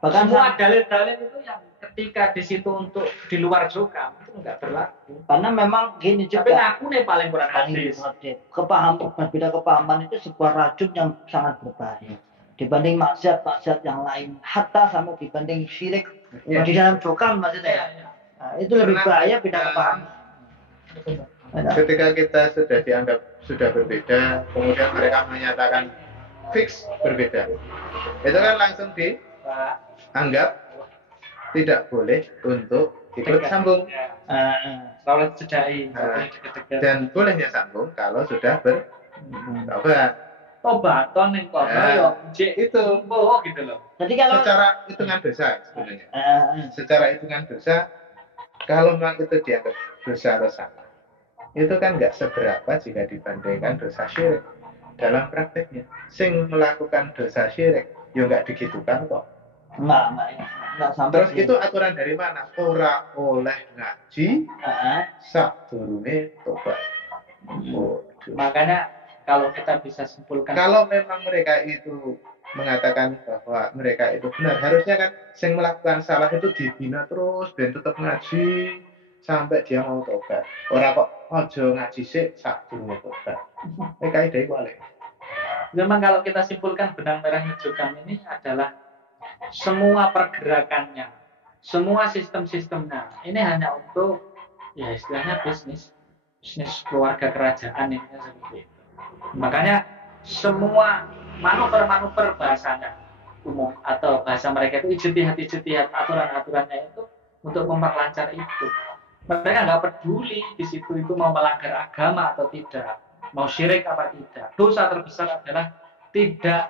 Bahkan semua dalil-dalil itu yang ketika di situ untuk di luar juga itu nggak berlaku. Karena memang gini juga. Tapi aku nih paling kurang hadis. Berbeda kepahaman itu sebuah racun yang sangat berbahaya. Dibanding maksiat yang lain, hatta sama dibanding syirik di dalam cokam maksudnya. Nah, itu lebih bahaya beda kepahaman. Ketika kita sudah dianggap sudah berbeda, kemudian mereka menyatakan fix berbeda, itu kan langsung dianggap tidak boleh untuk ikut sambung. Dan bolehnya sambung kalau sudah bertobat. Tobaton ning kono yo jek itu gitu loh. Jadi kalau secara hitungan dosa sebenarnya. Secara hitungan dosa kalau memang itu dianggap dosa atau salah, itu kan nggak seberapa jika dibandingkan dosa syirik. Dalam prakteknya, sing melakukan dosa syirik, yo nggak digitukan kok. Nggak sampai. Terus itu aturan dari mana? Ora oleh ngaji, sadurunge tobat. Makanya kalau kita bisa simpulkan, kalau memang mereka itu mengatakan bahwa mereka itu benar, harusnya kan sing melakukan salah itu dibina terus dan tetap ngaji sampai dia mau tobat. Ora kok ojo ngaji sik sadurunge tobat. Kaidah balik. Memang kalau kita simpulkan benang merah hijau kami ini adalah semua pergerakannya, semua sistem-sistemnya ini hanya untuk ya istilahnya bisnis. bisnis keluarga kerajaan ini seperti itu. Makanya semua manuver-manuver bahasanya umum atau bahasa mereka itu ijtihad aturan-aturannya itu untuk memperlancar itu. Mereka nggak peduli di situ itu mau melanggar agama atau tidak, mau syirik apa tidak. Dosa terbesar adalah tidak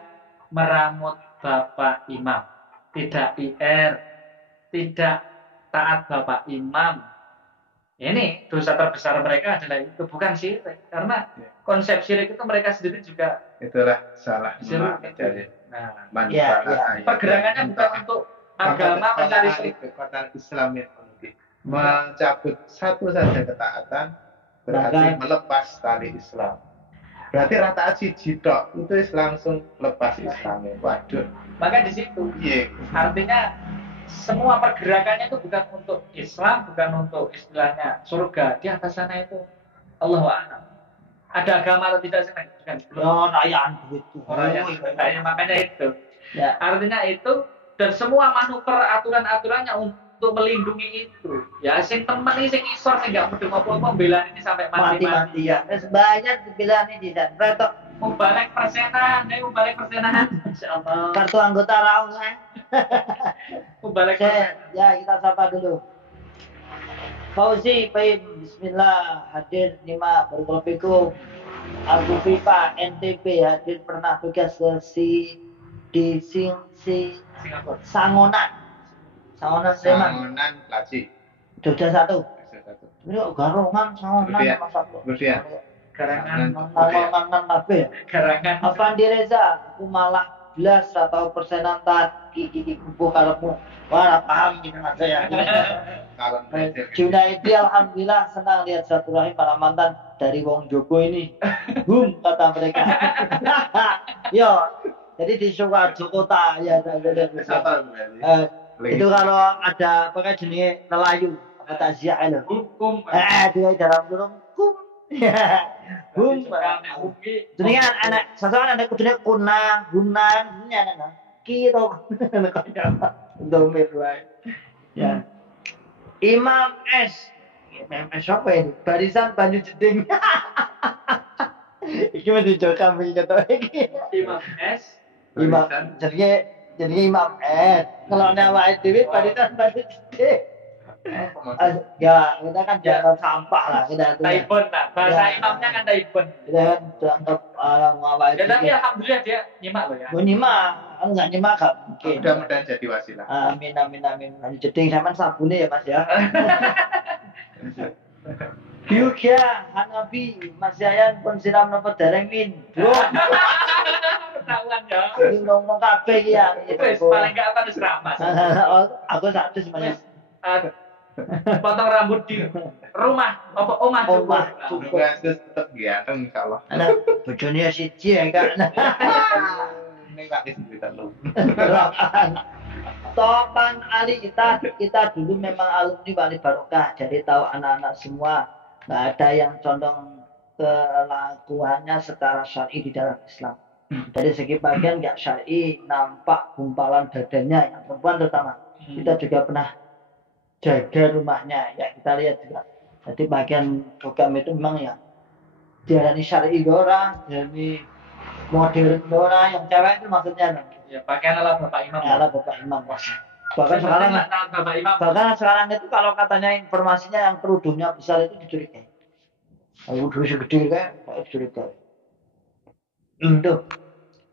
meramut bapak imam, tidak IR, tidak taat bapak imam. Ini dosa terbesar mereka adalah itu, bukan syirik. Karena konsep syirik itu mereka sendiri juga Itulah salah syirik. dari Nah, manfaat pergerakannya bukan untuk agama mencari kekuatan Islam yang mencabut satu saja ketaatan berarti melepas tali Islam. Berarti rataat siji tok itu langsung lepas Islamnya. Waduh. maka di situ. Iya. Artinya semua pergerakannya itu bukan untuk Islam, bukan untuk istilahnya surga. Di atas sana itu Allahu a'lam. Ada agama atau tidak sih? Bukan. Rayaan begitu. Makanya itu. Ya. Artinya itu dan semua manuver aturan-aturannya untuk melindungi itu. Ya, sing temen ini sing isor sing gak mudeng apa-apa belan ini sampai mati-mati. Ya. Terus banyak dibilang ini dan retok Mubalik persenan, mubalik persenan. Insyaallah. kartu anggota raung Mubalik persenan. Ya, kita sapa dulu. Fauzi, Baik, Bismillah, hadir 5, Barakallahu Abu Pipa, NTB, hadir pernah tugas ke di Singapura. Sangonan Sleman, Sangonan Laci. Jogja 1. Ini kok garongan Sangonan Berdiat. sama satu. Berdiat. Garangan, Mangan kabeh. garangan. Afandi Reza, aku malah belas atau persenan kiki kubu karepmu. Wah, paham gitu mas saya. Kalau Junaidi alhamdulillah senang lihat silaturahim para mantan dari Wong Joko ini. Boom kata mereka. Yo, jadi di Sukajokota ya itu kalau ada pakai jenis nelayu kata Zia itu. Hukum. Dia dalam kurung kum. Boom. Jadi anak sasaran anak kudunya kunang, gunang, ini anak gitu. Domir wae. Ya. Imam S. Imam S apa ini? Barisan Banyu Jeding. Iki mesti jokam iki kata iki. Imam S. Imam jadi Imam S. Kalau nama dhewe barisan Banyu Jeding. Ya, kita kan jangan sampah lah kita itu. Taibun lah. Bahasa imamnya kan taibun. Kita kan dianggap orang awal Ya, tapi alhamdulillah dia nyimak loh ya. nyimak, kalau nggak nyimak gak mungkin. mudah-mudahan jadi wasilah. Amin. Jeding sampean sabune ya Mas ya. Biugia Hanafi Mas Yayan pun siram nopo dereng min. Ketahuan ya. Iki ngomong kabeh iki ya. Wis paling gak apa wis ramas. Aku satu semuanya. Potong rambut di rumah apa omah Omah. cukup. Tugas tetap ganteng insyaallah. Anak bojone siji ya kan. Ini Kak Is cerita lu. Topan Ali kita dulu memang alumni Wali Barokah, jadi tahu anak-anak semua nggak ada yang condong kelakuannya secara syar'i di dalam Islam. Dari segi bagian nggak syar'i nampak gumpalan dadanya yang perempuan terutama. Kita juga pernah jaga rumahnya ya kita lihat juga. Jadi bagian program itu memang ya diarani syar'i orang, jadi modern orang yang cewek itu maksudnya. Ya pakaian ala Bapak Imam. Ala Bapak Imam. Bahkan sekarang Bapak Imam. bahkan sekarang itu kalau katanya informasinya yang kerudungnya besar itu dicurigai. Kalau kerudung segede kayak dicurigai. Itu.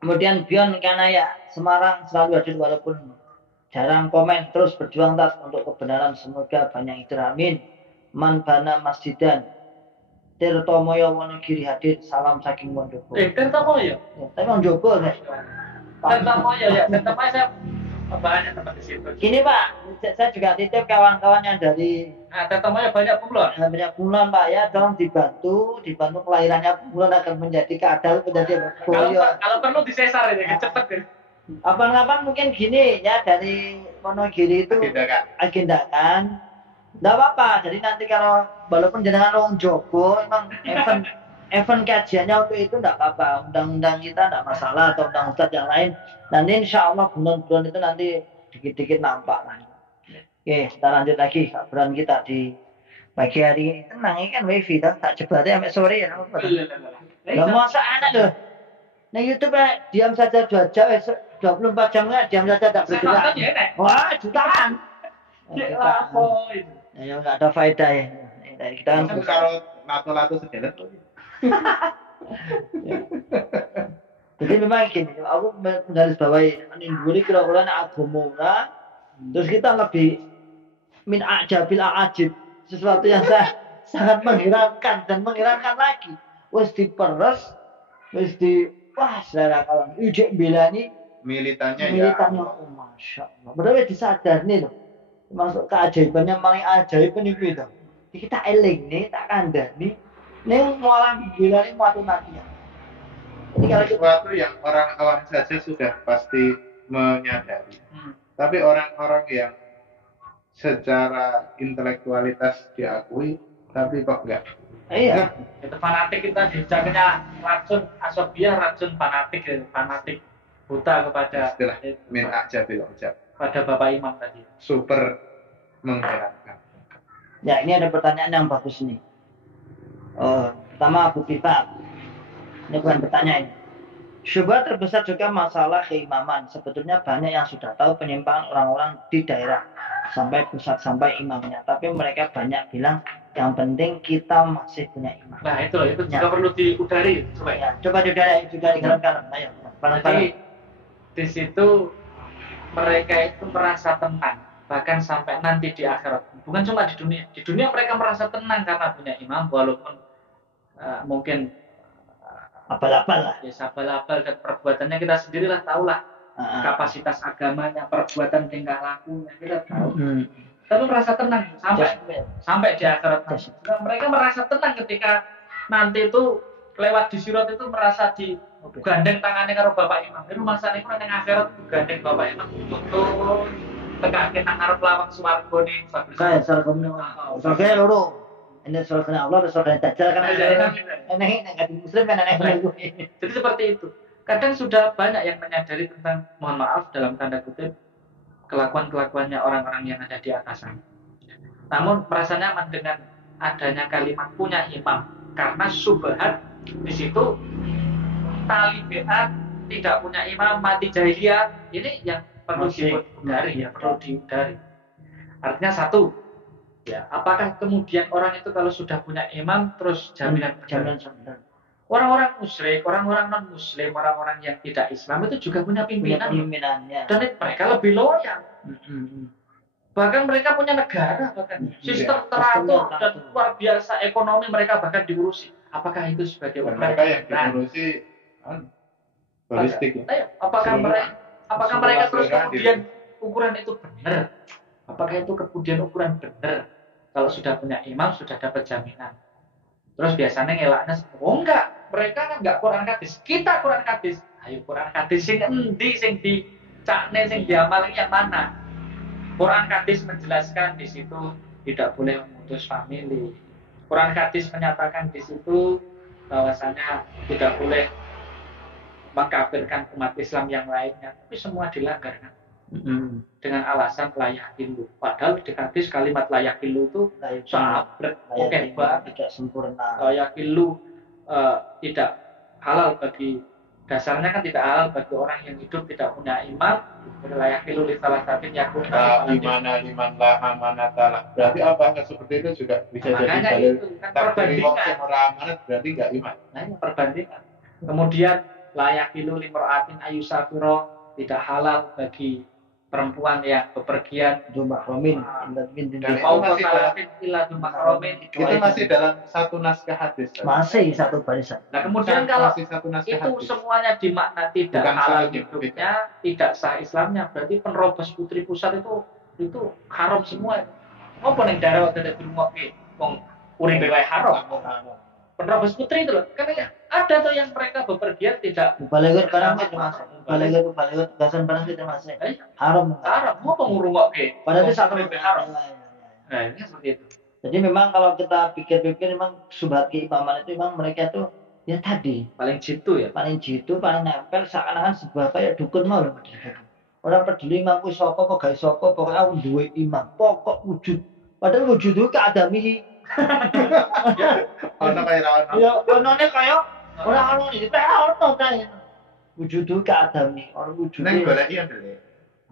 Kemudian Bion Kanaya Semarang selalu hadir walaupun jarang komen, terus berjuang tas untuk kebenaran, semoga banyak amin. Man bana masjidan Tirtomoyo Wonogiri hadir, salam saking Wondoko. Tirtomoyo? Ya, tapi Wong Joko ya. Tirtomoyo ya, Tirtomoyo saya banyak tempat di situ. Gini Pak, saya juga titip kawan-kawan yang dari Tirtomoyo banyak bunglon. Banyak bunglon Pak ya, tolong dibantu kelahirannya bunglon agar menjadi keadaan menjadi kalau perlu disesar ini, cepet gitu. Kapan-kapan mungkin gini ya dari Wonogiri itu agendakan, nggak apa-apa. Jadi nanti kalau walaupun jenengan Wong Joko, memang event kajiannya untuk itu nggak apa-apa. Undang-undang kita nggak masalah atau undang-undang yang lain. Nanti insya Allah bulan-bulan itu nanti dikit-dikit nampak lah. Oke, kita lanjut lagi kabaran kita di Pagi hari ini tenang, ini kan wifi toh, tak jebate sampai sore ya. Apa toh? Iya. Lah masa anak loh. Nah YouTube diam saja 2 jam, 24 jam nggak diam saja tak Saya bergerak. nonton ya nek. Wah jutaan. Ya Jutaan. apa itu. Ya nggak ada faedah ya. Kita kan Itu kalau lato-lato sedelet tuh. jadi memang gini, aku menggarisbawahi ini dulu kira-kira agama terus kita lebih min ajabil ajib, sesuatu yang sangat mengherankan dan mengherankan lagi. Wes diperes, wes di wah saudara kawan, ujek belani Militannya ya. militannya, oh masya Allah. Benar disadar nih loh, masuk keajaibannya paling ajaib ini gitu. Kita eling nih, tak kandani, nih malah belani muatu nanti. Ini kalau kita Sesuatu yang orang awam saja sudah pasti menyadari. Tapi orang-orang yang secara intelektualitas diakui, tapi kok enggak. iya. Itu fanatik kita dijaganya racun asobiah, racun fanatik ya. Fanatik buta kepada Istilah min ajabil ujab. pada Bapak Imam tadi. Super mengherankan. Ya ini ada pertanyaan yang bagus nih. Pertama Abu Kitab. Ini bukan pertanyaan. Syubhat terbesar juga masalah keimaman. Sebetulnya banyak yang sudah tahu penyimpangan orang-orang di daerah sampai pusat sampai imamnya. Tapi mereka banyak bilang yang penting kita masih punya imam. Nah itu loh, itu Ya. juga perlu diudari coba ya. Ya, coba juga digarap-garap. Ayo, bareng-bareng. Jadi di situ mereka itu merasa tenang bahkan sampai nanti di akhirat. Bukan cuma di dunia. Di dunia mereka merasa tenang karena punya imam walaupun mungkin Abal-abal lah. ya sabal-abal dan perbuatannya kita sendirilah tahulah kapasitas agamanya, perbuatan tingkah lakunya kita tahu. Tapi merasa tenang sampai di akhirat. Nah, mereka merasa tenang ketika nanti itu lewat di sirat itu merasa digandeng tangannya karo Bapak Imam. Itu masane ku nang akhirat gandeng Bapak Imam tuntun tekake nang arep lawang swarga nih. Kayak surga loro. Ini surga Allah, surga Dajjal kan aneh muslim kan aneh. Jadi seperti itu. Kadang sudah banyak yang menyadari tentang, mohon maaf dalam tanda kutip, kelakuan-kelakuannya orang-orang yang ada di atas sana. Namun merasa nyaman dengan adanya kalimat punya imam, karena subhat di situ tali beat tidak punya imam mati jahiliyah ini yang perlu dihindari ya, perlu dihindari. Artinya satu, ya apakah kemudian orang itu kalau sudah punya imam terus jaminan Jaminan. orang-orang musyrik, orang-orang non muslim, orang-orang yang tidak Islam itu juga punya pimpinan Pimpinannya. dan mereka lebih loyal. Bahkan mereka punya negara, bahkan sistem teratur dan luar biasa ekonomi mereka bahkan diurusi. Apakah itu sebagai Mereka yang diurusi holistik. Apakah mereka terus kemudian ukuran itu benar? Apakah itu kemudian ukuran benar? Kalau sudah punya imam sudah dapat jaminan. Terus biasanya ngelaknya, oh enggak, mereka kan enggak Quran hadis. Kita Quran hadis. Ayo Quran hadis sing endi sing dicakne sing diamalin yang mana? Quran hadis menjelaskan di situ tidak boleh memutus famili. Quran hadis menyatakan di situ bahwasanya tidak boleh mengkafirkan umat Islam yang lainnya, tapi semua dilanggar kan? Dengan alasan layak ilu. Padahal di hadis kalimat layak ilu itu sahabat, oke banget, tidak sempurna. layak ilu tidak halal bagi, dasarnya kan tidak halal bagi orang yang hidup tidak punya imam. Layak ilu li salah satu yang Liman lah amanatalah. Berarti apakah seperti itu juga bisa jadi makanya dalil? itu kan Tapi wong perbandingan. sing ora amanat berarti enggak iman. Nah, ini perbandingan. Kemudian layak ilu limroatin ayu safiro, tidak halal bagi perempuan yang bepergian Itu makromin. Dan mau masih salatin ila makromin. Itu masih dalam satu naskah hadis. Masih satu barisan. Nah kemudian kalau masih satu naskah itu hadis. semuanya dimakna tidak Bukan halal saling hidupnya, tidak sah Islamnya, berarti penerobos putri pusat itu haram semua. Apa ning daerah waktu ada dirungokke wong uripe wae haram. Penerobos putri itu loh, kan ada tuh yang mereka bepergian tidak Balagot barang itu masuk. Balagot gasan barang itu masuk. Haram. haram, mau ngurungokke. Padahal itu satu uripe haram. haram. Nah ini seperti itu. Jadi memang kalau kita pikir-pikir memang subhat keimaman itu memang mereka tuh ya tadi Paling jitu ya. paling jitu paling nempel seakan-akan sebuah kayak dukun mau loh. Orang peduli imam kuwi sapa kok gawe sapa pokoknya aku duwe imam pokok wujud. Padahal wujud itu keadamihi Ono kaya ra ono. Ya onone kaya ora ono iki, ora ono kae. Wujudu ka adami, ono wujude. Neng goleki ya ndelek.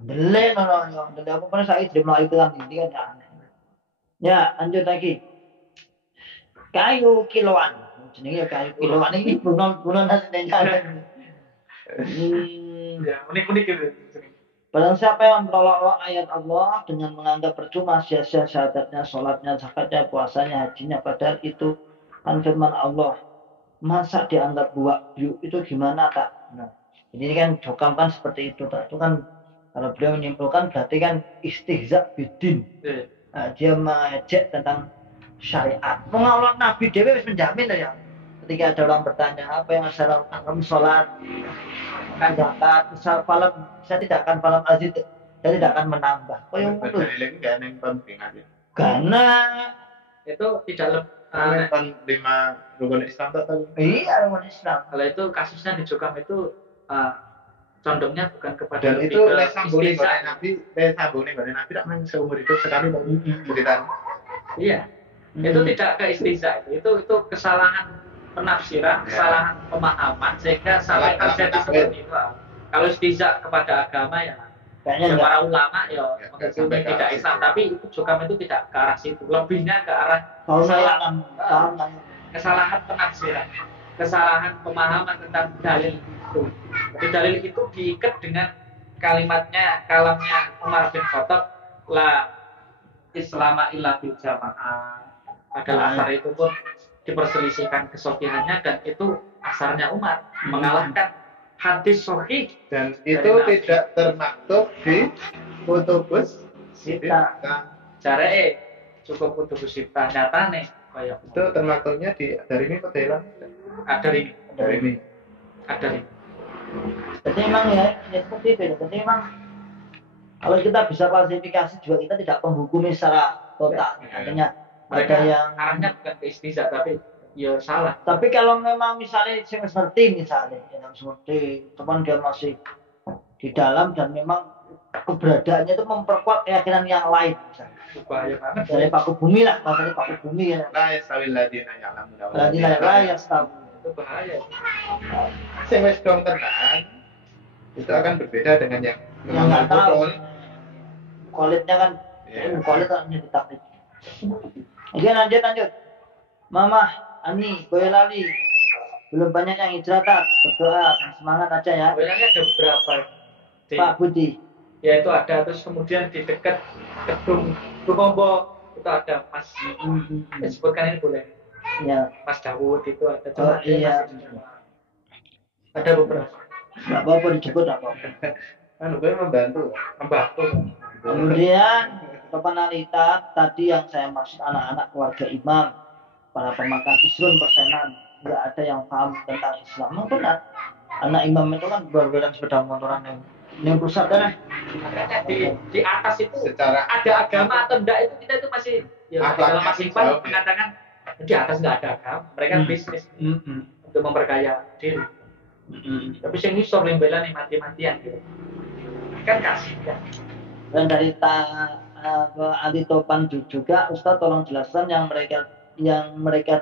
Ndelek ono yo, ndelek aku pernah saiki dream lagi kan ini kan ya aneh. Ya, lanjut lagi. Kayu kiloan. Jenenge kayu kiloan iki bulan nang jalan. Ya, unik-unik gitu. Barang siapa yang menolak ayat Allah dengan menganggap percuma sia-sia syahadatnya, sholatnya, zakatnya, puasanya, hajinya, padahal itu kan firman Allah. Masa dianggap buak itu gimana tak? Nah, ini kan jokam kan seperti itu tak? Itu kan kalau beliau menyimpulkan berarti kan istihza bidin. Nah, dia mengejek tentang syariat. Mengaulak Nabi Dewi harus menjamin ya. Ketika ada orang bertanya apa yang saya lakukan, kamu sholat, makan zakat, saya tidak akan falam azid, saya tidak akan menambah. Oh yang itu. Dalile iki gak neng penting aja. Karena Itu tidak Neng 5 rukun Islam tak tahu. iya umat Islam. kalau itu kasusnya di Jokam itu condongnya bukan kepada Dan lebih itu ke les sambungnya istihza. gone Nabi, les sambungnya gone Nabi tak main seumur hidup sekali baru cerita. Iya, itu tidak ke istihza itu kesalahan penafsiran, kesalahan pemahaman sehingga sampai Salah terjadi takwil. seperti itu. Kalau istihza kepada agama ya, Kayaknya ya enggak. para ulama ya Ya, menghukumi sampai ke tidak arah Islam, situ. tapi itu Jokam itu tidak ke arah situ, lebihnya ke arah Kalau saya Salah. kan kesalahan penafsiran, kesalahan pemahaman tentang dalil itu. Jadi dalil itu diikat dengan kalamnya Umar bin Khattab, la Islama illa bil jamaah. Padahal asar itu pun diperselisihkan kesohihannya dan itu asarnya Umar mengalahkan hadis sahih Dan itu Dari Nabi. tidak termaktub di kutubus Sita. jare cukup untuk sifat nyatane kayak Itu termaktubnya dari ini kok dalam ada ini dari ini. ada ini. Jadi memang ya seperti itu. Jadi memang kalau kita bisa klasifikasi juga kita tidak menghukumi secara total. Ya. Artinya Mereka ada yang arahnya bukan ke istihza tapi ya salah. tapi kalau memang misalnya saya ngerti misalnya yang seperti teman dia masih di dalam dan memang keberadaannya itu memperkuat keyakinan yang lain misalnya. Bahaya banget. Dari Paku Bumi lah, bahasanya Paku Bumi ya. La yastawil ladina ya'lamuna wal Berarti ladina lah yang tahu. Itu bahaya. Sing wis dong tenan itu akan berbeda dengan yang Yang nggak tahu. betul. Kualitnya kan, Ya. kualit kan ditaklid. Oke lanjut. Mama, Ani, Boyolali, belum banyak yang hijrah tak? Berdoa, semangat aja ya. Sebenarnya ada beberapa di, Pak Budi. ya itu ada terus kemudian di dekat gedung Tukombo itu ada Mas sebutkan ini boleh Ya, Mas Dawud itu ada Oh, dia iya. masih di Jawa. Ada beberapa nggak apa-apa disebut nggak apa-apa. Anu gue membantu. membantu. Kemudian penalita tadi yang saya maksud anak-anak keluarga imam, para pemakan isrun persenan, nggak ada yang paham tentang Islam. Memang benar. Anak imam itu kan berberan sepeda motoran yang pusat kan. Makanya di atas itu Secara ada agama atau enggak itu kita itu masih ya Akhlaknya dalam Mas sih Iqbal jauh, ya. mengatakan di atas nggak ada agama, mereka bisnis untuk memperkaya diri. Tapi yang ini soal lembelan nih mati-matian gitu. Kan kasih ya. Dan dari Ali Topan juga Ustaz tolong jelaskan yang mereka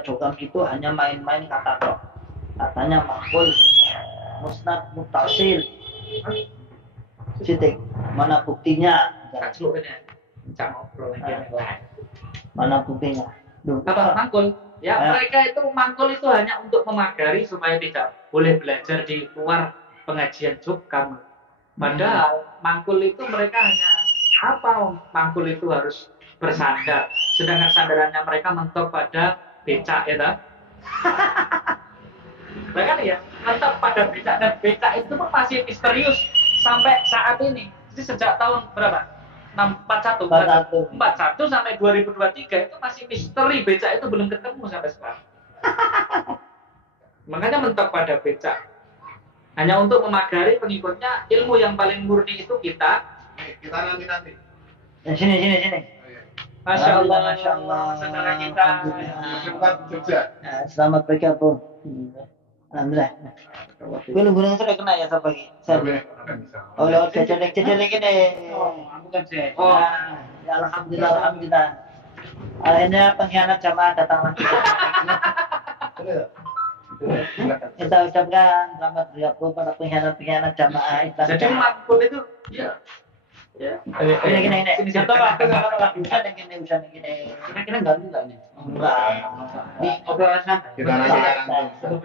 jokam itu hanya main-main kata tok. Katanya makul, musnad, mutasil. Sitik, mana buktinya? Tak celuknya. Cak ngobrol lagi. Mana buktinya? Duh, Apa mangkul? Ya, Ya. mereka itu mangkul itu hanya untuk memagari supaya tidak boleh belajar di luar pengajian Jokam. Padahal mangkul itu mereka hanya apa? Mangkul itu harus bersandar. Sedangkan sandarannya mereka mentok pada becak ya tak? Mereka nih ya mentok pada becak dan becak itu pun masih misterius sampai saat ini. Jadi sejak tahun berapa? 641 41 sampai 2023 itu masih misteri becak itu belum ketemu sampai sekarang. Makanya mentok pada becak. Hanya untuk memagari pengikutnya, ilmu yang paling murni itu kita. kita nanti. Ya, sini. Masya Allah, Masya Allah. saudara kita. Cepat Jogja. Nah, selamat bergabung. Alhamdulillah. Gue nunggu sudah kena ya sampai pagi. Oh, lewat cecelek ini. Aku kan sih. Oh, ya alhamdulillah. Akhirnya pengkhianat jamaah datang lagi. Kita ucapkan selamat bergabung pada pengkhianat jamaah Islam. Jadi makmum itu ya. Gini. Sini Contoh satu waktu bisa gini. Kira-kira enggak nih. Enggak. Ini obrolan santai. Kita nanti langsung.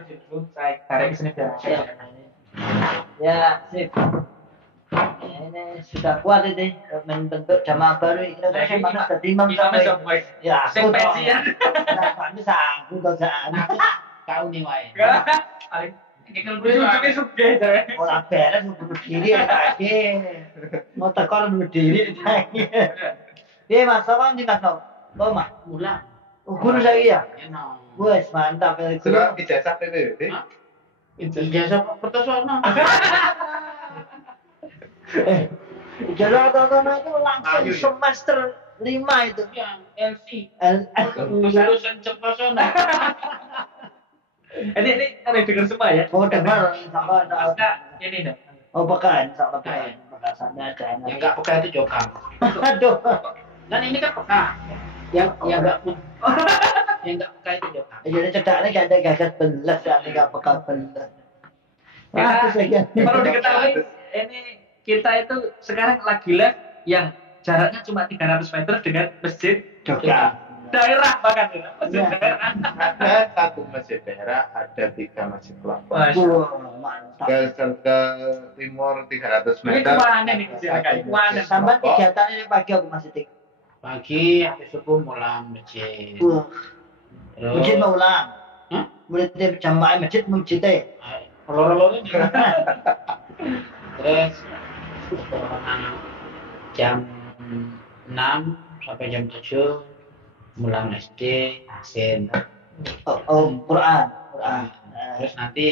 Saya tarik ke sini biar. Ya, sip. Ya, ini sudah kuat ini membentuk jamaah baru ini saya mana tadi imam Imamnya sampai sampai. ya Sing pensiun. nah bisa aku tuh Kau nih wae. Paling kekal ujung-ujungnya suge jare. orang beres bunuh diri lagi mau tekor bunuh diri lagi dia mas apa nih mas oh mas Mula. guru saya ya Enak. wes mantap ya Sudah ijazah PBB. Ijazah pertosona. jalur tontonan itu langsung Ayo, ya. semester 5 itu Yang LC. lulusan Lulusan Cepasona. Ini ada dengar semua ya. oh dengar sama ada Enggak, ini dah. oh pekan sama pekan pekasannya ada Yang enggak peka itu jokam. aduh Dan ini kan peka. Yang enggak yang enggak peka itu jokam. jadi cedaknya gak ada gagas belas ya nggak peka belas Perlu diketahui ini kita itu sekarang lagi live yang jaraknya cuma 300 meter dengan masjid juga daerah bahkan masjid Ya. daerah. Ada satu masjid daerah, ada 3 masjid kelapa. mantap Ke timur 300 Ini meter. kemana nih kecelakaan? Kemana? sampai kegiatan ini pagi aku masih tik Pagi habis subuh mulang masjid. masjid mau ulang Hah? murid jamaah masjid masjidnya Loro-loro ini. Terus jam 6 sampai jam 7 mulang SD, Asin. Quran Terus nanti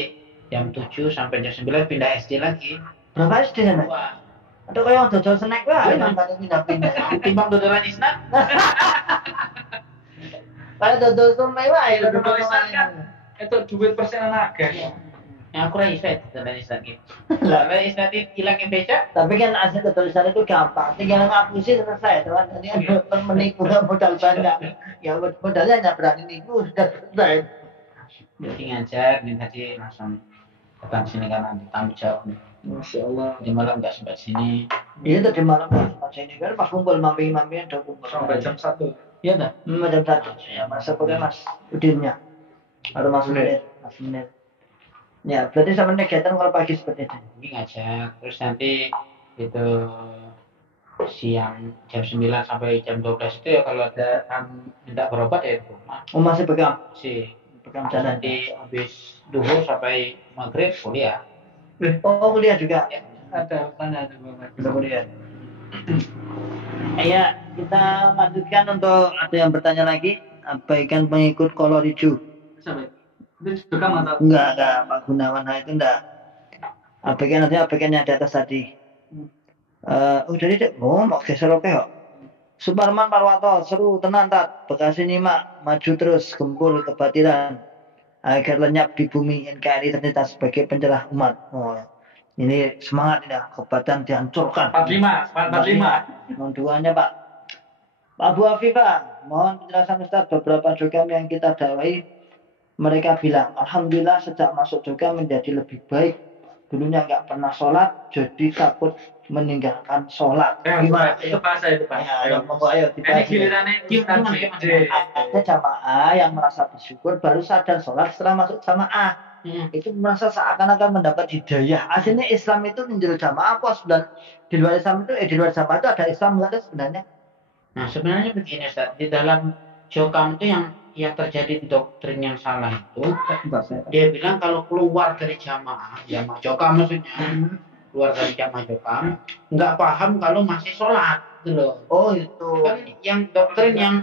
jam 7 sampai jam 9 pindah SD lagi. berapa SD sana Wah, ada kayak dodol snack lah yang tadi pindah-pindah timbang dodolan isnat. kayak dodol somai wah ya Dodol snack kan. Itu duit persenan naga. Yang aku rasa itu dodolan isnat gitu. Dodolan isnat itu hilangnya becak. tapi kan asli tulisan itu gampang tinggal ngapusin selesai teman ini kan menipu modal banyak ya modalnya hanya berani nipu sudah selesai Jadi ngajar, ini tadi langsung datang sini karena ditanggung jawab. Masya Allah Di malam nggak sempat sini. iya tadi malam pas ini kan pas kumpul mamping-mamping ada kumpul Sampai jam 1. Iya dah. macam satu ya masa pakai mas udinnya ada mas menit ya berarti sama kegiatan kalau pagi seperti itu Ini ngajar, terus nanti itu siang jam 9 sampai jam 12 itu ya kalau ada minta berobat ya di rumah oh masih pegang sih. pegang Terus jalan nanti habis duhur sampai maghrib kuliah. oh kuliah juga Ada mana ada Bapak? bisa kuliah iya kita lanjutkan untuk ada yang bertanya lagi abaikan pengikut kolor hijau Sampai. Itu juga mantap. enggak Pak Gunawan nah itu enggak abaikan artinya abaikan yang di atas tadi udah dek mau geser oke kok Suparman Parwato seru tenan tat Bekasi Nyimak maju terus gempur kebatilan agar lenyap di bumi NKRI ternyata sebagai pencerah umat ini semangat ini kebatilan dihancurkan 45. mohon doanya Pak Abu Afifah mohon penjelasan Ustaz beberapa jogam yang kita dakwai mereka bilang alhamdulillah sejak masuk jogam menjadi lebih baik dulunya nggak pernah sholat jadi takut meninggalkan sholat gimana Itu bahasa itu Pak. ayo monggo ayo Ini dibahas gilirannya kita ada jamaah yang merasa bersyukur baru sadar sholat setelah masuk jamaah itu merasa seakan-akan mendapat hidayah aslinya Islam itu menjadi jamaah apa sebenarnya di luar Islam itu di luar jamaah itu ada Islam nggak ada sebenarnya Nah sebenarnya begini Ustaz, di dalam jokam itu yang terjadi doktrin yang salah itu dia bilang kalau keluar dari jamaah jokam maksudnya keluar dari jamaah jokam nggak paham kalau masih sholat gitu loh. oh itu Kan yang doktrin yang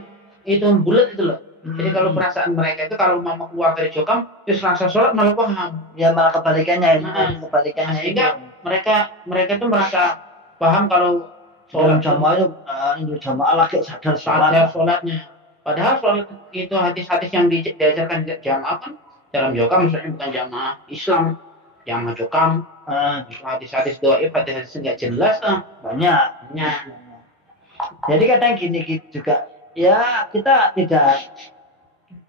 itu bulat itu loh. Jadi kalau perasaan mereka itu kalau mau keluar dari jokam terus langsung sholat malah paham. ya malah kebalikannya Nah, sehingga mereka tuh merasa paham kalau dalam sholat jamaah itu jamaah lagi sadar sadar sholat sholatnya. Padahal sholat itu hadis-hadis yang diajarkan jamaah kan dalam jokam misalnya bukan jamaah Islam, jamaah jokam, hadis-hadis doaif, hadis-hadis nggak jelas banyak banyak. jadi kadang gini juga Ya, kita tidak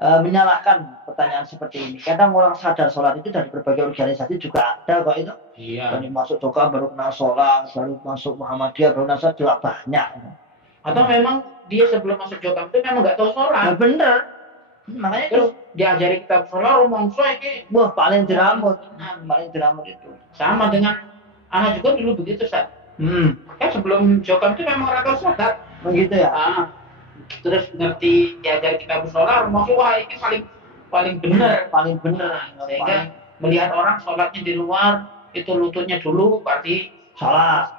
menyalahkan pertanyaan seperti ini. Kadang orang sadar sholat itu dari berbagai organisasi juga ada kok itu. Iya. Dari masuk Joka baru kenal sholat, baru masuk Muhammadiyah baru kenal sholat juga banyak. Atau memang dia sebelum masuk Jokam itu memang nggak tahu Nah, sholat. bener. Makanya itu, Terus diajari kitab sholat, rumongso ini wah paling jeramut, paling jeramut itu. sama dengan anak juga dulu begitu, Ustaz. Kan sebelum Jokam itu memang nggak tahu sholat. Begitu ya. Terus ngerti diajar kitab sholat, rumongso wah ini paling benar. Paling bener. Sehingga melihat orang sholatnya di luar itu lututnya dulu berarti Salah.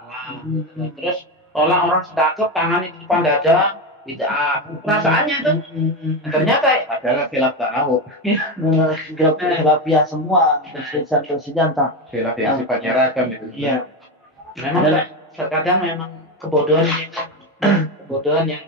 Terus orang sedekap tangannya di depan dada bid'ah. Perasaannya tuh ternyata Adalah khilaf tahu. Khilafiyah semua, perselisihan tak. Khilaf yang sifatnya ragam itu. iya memang terkadang memang kebodohan yang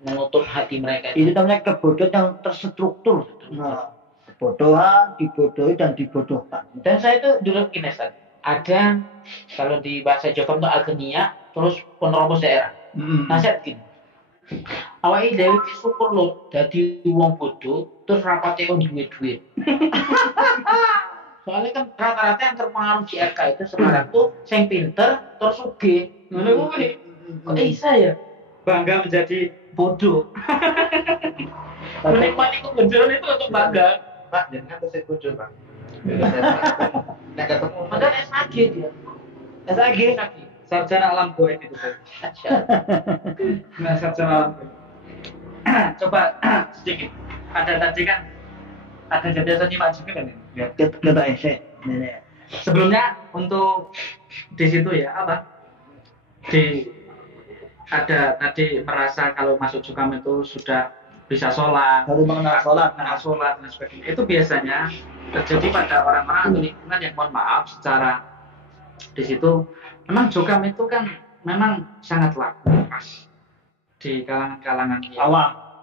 menutup hati mereka. Itu namanya kebodohan yang terstruktur. Nah, kebodohan, dibodohi dan dibodohkan. Dan saya itu dulu gini, Ustaz. Ada kalau di bahasa Jawa itu agenia, terus penerobos daerah. Nasihat gini. Awake dhewe iki syukur lho dadi wong bodoh terus rapate kon duit-duit. Soalnya kan rata-rata yang terpengaruh di RK itu sekarang tuh sing pinter terus sugih. Ngono kuwi. Kok bisa ya? Bangga menjadi bodoh. Menikmati kebodohan itu untuk bangga. Pak, jangan tuh saya bodoh, Pak. Nek ketemu Padahal SAG dia. SAG. Sarjana alam goib itu. Nah, sarjana alam goib. Coba sedikit. Ada tadi kan ada jasa nyimak juga kan ini. Ya. Kata ese. Sebelumnya untuk di situ ya apa? Ada tadi merasa kalau masuk Jukam itu sudah bisa sholat, Baru mengenal sholat. mengenal sholat dan sebagainya. Itu biasanya terjadi pada orang-orang atau lingkungan yang mohon maaf secara di situ memang Jukam itu kan memang sangat laku pas di kalangan-kalangan yang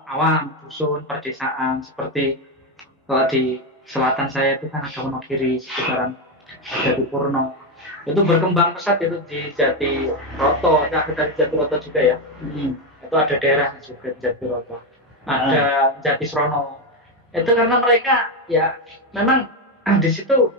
awam, dusun, perdesaan seperti kalau di selatan saya itu kan ada Wonogiri sekitaran Jatipurno itu berkembang pesat itu di Jatiroto, ada di Jatiroto juga ya. Itu ada daerah juga di Jatiroto, ada Jatisrono. Itu karena mereka ya memang di situ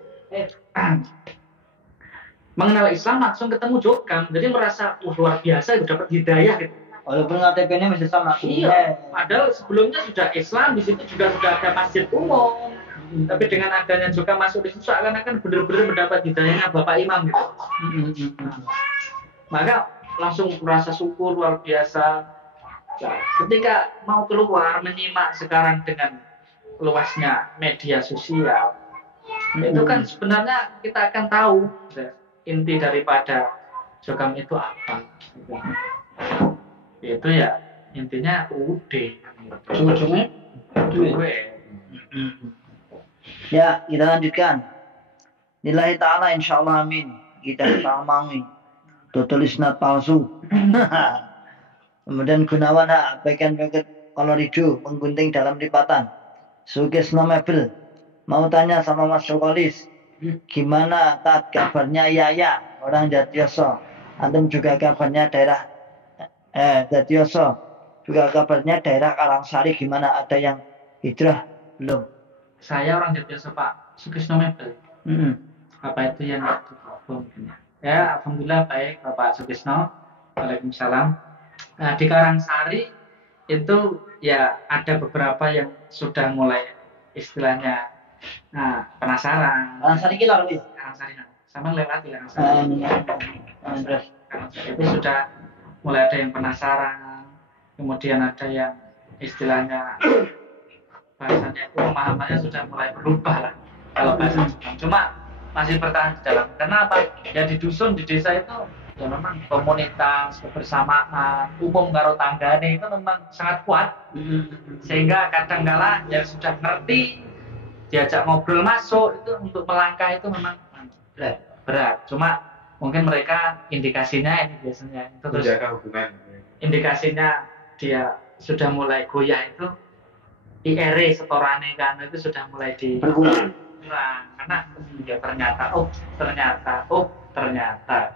mengenal Islam langsung ketemu Jokam, jadi merasa wah luar biasa itu dapat hidayah gitu. Walaupun KTP-nya masih sama. Iya, padahal sebelumnya sudah Islam, di situ juga sudah ada masjid umum. Tapi dengan adanya juga masuk di situ seakan-akan benar-benar mendapat hidayahnya Bapak Imam gitu. Maka langsung merasa syukur luar biasa. Nah, ketika mau keluar menyimak sekarang dengan luasnya media sosial, itu kan sebenarnya kita akan tahu inti daripada Jokam itu apa. Itu ya intinya ujung-ujungnya duit. Ya, kita lanjutkan. Lillahi ta'ala insyaallah amin. Kita tamangi. Total isnad palsu. Kemudian Gunawan hak bagian kolorido menggunting dalam lipatan. Sukesno mebel. Mau tanya sama Mas Sokolis. Gimana tat kabarnya Yaya orang Jatiyoso? Antum juga kabarnya daerah Jatiyoso. Juga kabarnya daerah Karangsari gimana? Ada yang hijrah belum? Saya orang Jatiyoso Pak, Sukesno Mebel. Apa itu yang mungkin ya? Alhamdulillah baik Bapak Sukesno. Waalaikumsalam. Nah, di Karangsari itu ya ada beberapa yang sudah mulai istilahnya penasaran. Karangsari kita lebih. Karangsari sama lewat di Karangsari. Karangsari itu sudah mulai ada yang penasaran, kemudian ada yang istilahnya bahasanya itu pemahamannya sudah mulai berubah lah kalau bahasa Jepang. Cuma masih bertahan di dalam. Kenapa? Ya di dusun, di desa itu ya memang komunitas, kebersamaan, umum karo tanggane itu memang sangat kuat. Sehingga kadang-kala yang sudah ngerti diajak ngobrol masuk itu untuk melangkah itu memang berat. Cuma mungkin mereka indikasinya ini biasanya itu terus menjaga hubungan. Indikasinya dia sudah mulai goyah itu IRE setorane kan itu sudah mulai Berkurang. Karena ya ternyata.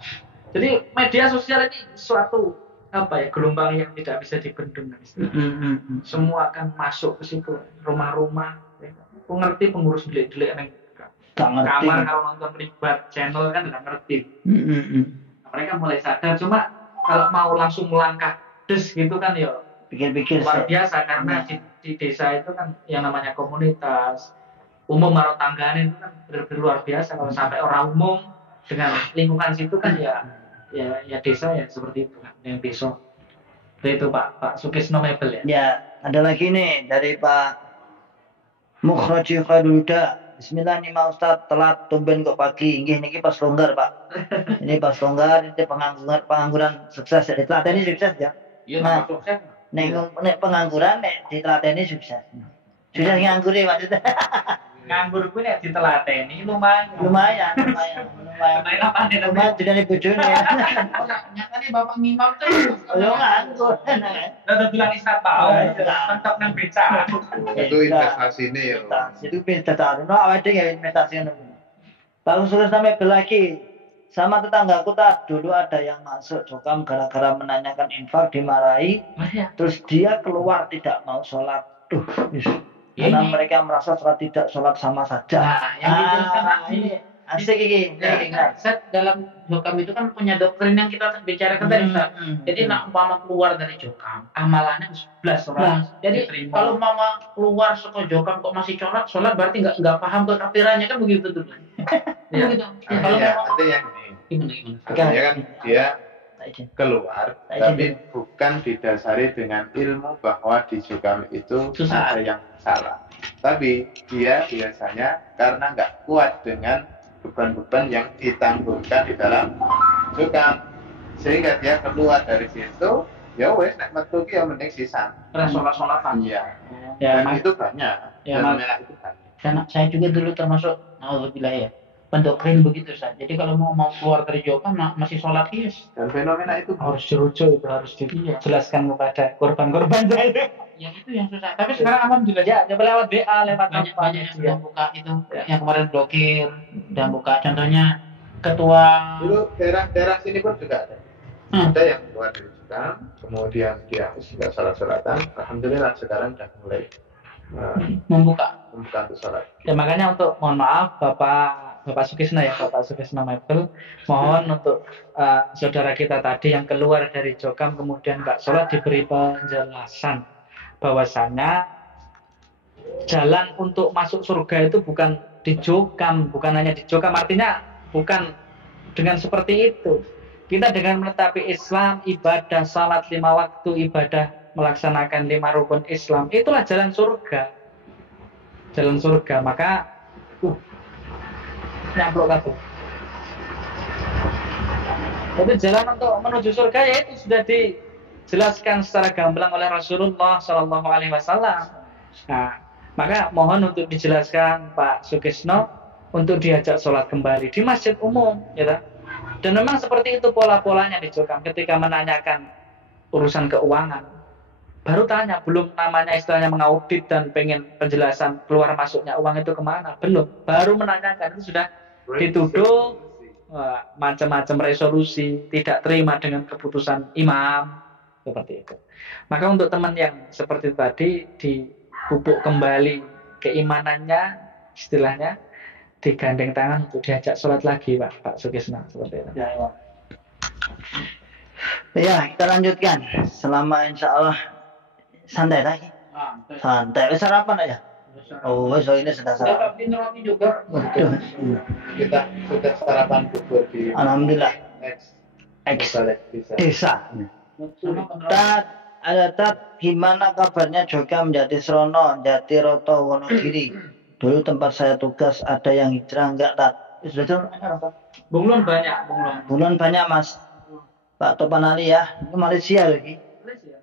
Jadi media sosial ini suatu apa ya, gelombang yang tidak bisa dibendung. Semua akan masuk ke situ, rumah-rumah. Aku ngerti pengurus delik-delik yang Gak ngerti. kamar kalau nonton privat channel kan nggak ngerti. Mereka mulai sadar, cuma kalau mau langsung melangkah des gitu kan ya Pikir-pikir luar biasa, karena di desa itu kan yang namanya komunitas umum atau tanggane itu kan benar-benar luar biasa. Kalau sampai orang umum dengan lingkungan situ kan ya desa ya seperti itu kan, yang desa. Itu Pak Sukisno Mebel ya. Ya, ada lagi nih dari Pak Mukhraji Khairuda. Bismillah nih Pak Ustaz, telat tumben kok pagi. Nggih niki pas longgar, Pak. Ini pas longgar, ini pengangguran sukses. Ditelateni sukses ya. Iya, Nah. sukses. Nek pengangguran nek ditelateni sukses. Sukses nganggure maksudnya. Nganggur pun ya ditelateni lumayan. Lumayan. Lumayan apa nih Lumayan didane bojone. Nyatanya Bapak ngimam terus. Yo nganggur. Udah bilang isap tahu, mentok nang beca. Itu investasi ini ya. Itu investasi. No, awake dhewe investasi ngono. Bagus terus sampai lagi. Sama tetanggaku dulu ada yang masuk Jokam gara-gara menanyakan infak dimarahi. Terus dia keluar tidak mau sholat. Karena mereka merasa tidak sholat sama saja. Nah, yang dijelaskan ini asik ini. Set dalam Jokam itu kan punya doktrin yang kita bicarakan tadi, Ustaz. Jadi nak mama keluar dari Jokam, amalannya 11 orang. Jadi kalau mama keluar sekolah Jokam kok masih sholat berarti nggak paham kekafirannya kan begitu tuh. Begitu. Kalau Artinya gimana? artinya kan dia keluar, tapi bukan didasari dengan ilmu bahwa di Jokam itu ada yang salah. Tapi dia biasanya karena nggak kuat dengan beban-beban yang ditanggungkan di dalam Jokam, sehingga dia keluar dari situ. Ya wes, nek metu ki ya mending sisan. Sholat-sholatan. Iya. Ya, Dan itu banyak. Ya, Fenomena itu banyak. karena saya juga dulu termasuk alhamdulillah ya pendoktrin begitu, Ustaz. Jadi kalau mau keluar dari Jokam masih sholat yes. Dan fenomena itu Harus dirujuk, itu harus dijelaskan kepada korban-korban itu. Yang itu yang susah. Tapi sekarang alhamdulillah Ya, coba lewat BA, lewat banyak apa. yang buka itu yang kemarin blokir dan buka, contohnya ketua dulu daerah sini pun juga ada. Ada yang keluar dari Jokam, kemudian dia sudah sholat-sholatan. Alhamdulillah sekarang sudah mulai membuka. untuk sholat. Ya makanya mohon maaf Bapak Sukisno ya, Bapak Sukisno Mebel, mohon untuk saudara kita tadi yang keluar dari Jokam kemudian nggak sholat diberi penjelasan bahwasanya jalan untuk masuk surga itu bukan di Jokam, bukan hanya di Jokam, artinya bukan dengan seperti itu. Kita dengan menetapi Islam, ibadah, salat 5 waktu, ibadah melaksanakan 5 rukun Islam, itulah jalan surga. Jalan surga, maka nyamplok kabeh. Jadi jalan untuk menuju surga ya itu sudah dijelaskan secara gamblang oleh Rasulullah Shallallahu Alaihi Wasallam. Nah, maka mohon untuk dijelaskan Pak Sukisno untuk diajak sholat kembali di masjid umum, ya. Dan memang seperti itu pola-polanya di Jokam ketika menanyakan urusan keuangan. Baru tanya, belum namanya istilahnya mengaudit dan pengen penjelasan keluar masuknya uang itu kemana, belum. Baru menanyakan itu sudah dituduh macam-macam resolusi, tidak terima dengan keputusan imam, seperti itu. Maka untuk teman yang seperti tadi dipupuk kembali keimanannya, istilahnya digandeng tangan untuk diajak sholat lagi, Pak Sukisno, seperti itu. Ya, kita lanjutkan. Selama insya Allah santai lagi. Santai. Sarapan aja. Oh, so ini sudah sarapan. Roti juga. Waduh. Kita sudah sarapan bubur di Alhamdulillah. X Desa. Gimana kabarnya Jokam, Jatisrono, Jatiroto, Wonogiri? Dulu tempat saya tugas ada yang hijrah enggak, Tat? Sudah Bunglon banyak. Bulan banyak, Mas. Pak Topan Ali ya. Itu Malaysia lagi.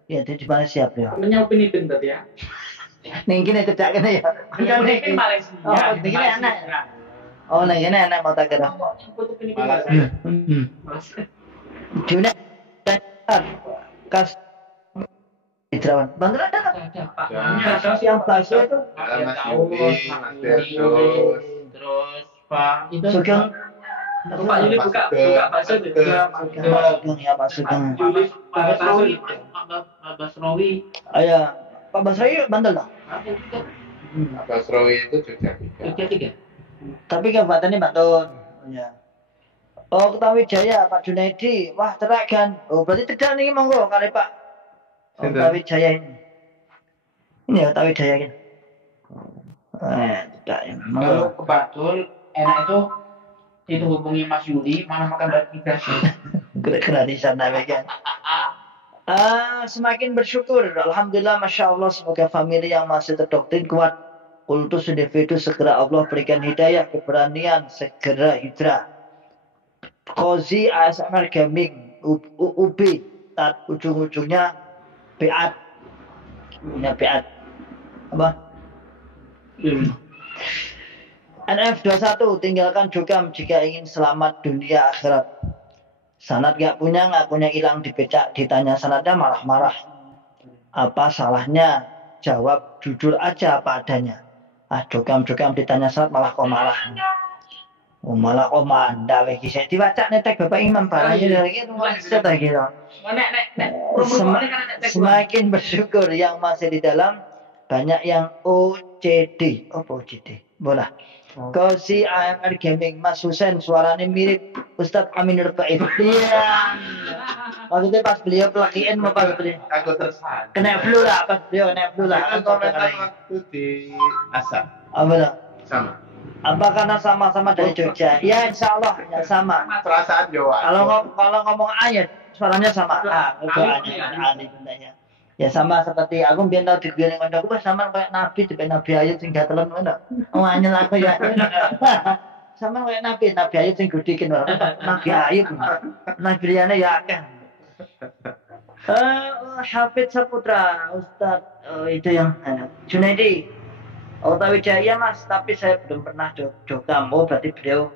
Ya, di Malaysia, beliau. Punya opini tadi ya. Ning kene cedak kene ya. Bukan ini Malaysia. Oh, ini anak. Oh, ning kene anak mau tak kira. Dunia kas hijrawan. Bantuan ada kan? Yang bakso itu Mas Yudi, Mas Berdos, Terus Pak itu Sugeng Pak Yuli buka bakso deh. Pak Sugeng ya, Pak Sugeng. Yuli Pak bakso. Basrawi, Pak Basrawi. Ayo, Pak Basri bandel lah. Pak Basrawi itu Jogja juga. Jogja 3. Tapi kabupatennya Bantul. Ya. Oh, Kertawijaya, Pak Junaidi. Wah, terak kan. Oh, berarti tidak nih monggo kali Pak. Oh, Sinten? Kertawijaya ini. Ini ya Kertawijaya kan. Tidak ya. Kalau Monggo. ke Bantul enak itu hubungi Mas Yuli malah makan gratisan. Gratisan namanya kan. Semakin bersyukur. Alhamdulillah, Masya Allah. Semoga famili yang masih terdoktrin kuat. Kultus individu segera Allah berikan hidayah, keberanian, segera hijrah. Kozi ASMR Gaming UB ujung-ujungnya BAT punya BAT apa NF21 tinggalkan Jogam jika ingin selamat dunia akhirat. Sanad gak punya, ngakunya hilang dibecak, ditanya sanadnya marah-marah. Apa salahnya? Jawab jujur aja apa adanya. Jogam ditanya sanad malah kok marah. Malah komanda lagi saya dibaca netek Bapak Imam barangnya dari itu saya gitu. Semakin bersyukur yang masih di dalam, banyak yang OCD. Apa OCD? Bola. Kozi AMR Gaming, Mas Husen suaranya mirip Ustadz Aminur Baid. Iya. Maksudnya pas beliau pelakian mau pas beliau Aku tersangka. kena flu lah, pas beliau kena flu lah. Kan komentar waktu di Asam Apa lah? sama. Apa karena sama-sama dari Jogja? Ya insya Allah ya sama. Perasaan Jawa. Kalau ngomong ayat suaranya sama. Itu Ali bendanya. Ya sama seperti aku biar tahu digiring kancaku pas sama kayak Nabi Nabi Ayub sing gatelan ngono. Oh anyel aku ya. Sama kayak Nabi Ayub sing gudikin Nabi Ayub. Nabi liyane ya akeh. Hafid Saputra Ustaz itu yang Junaidi. Kertawijaya Mas, tapi saya belum pernah Jogam. Oh berarti beliau.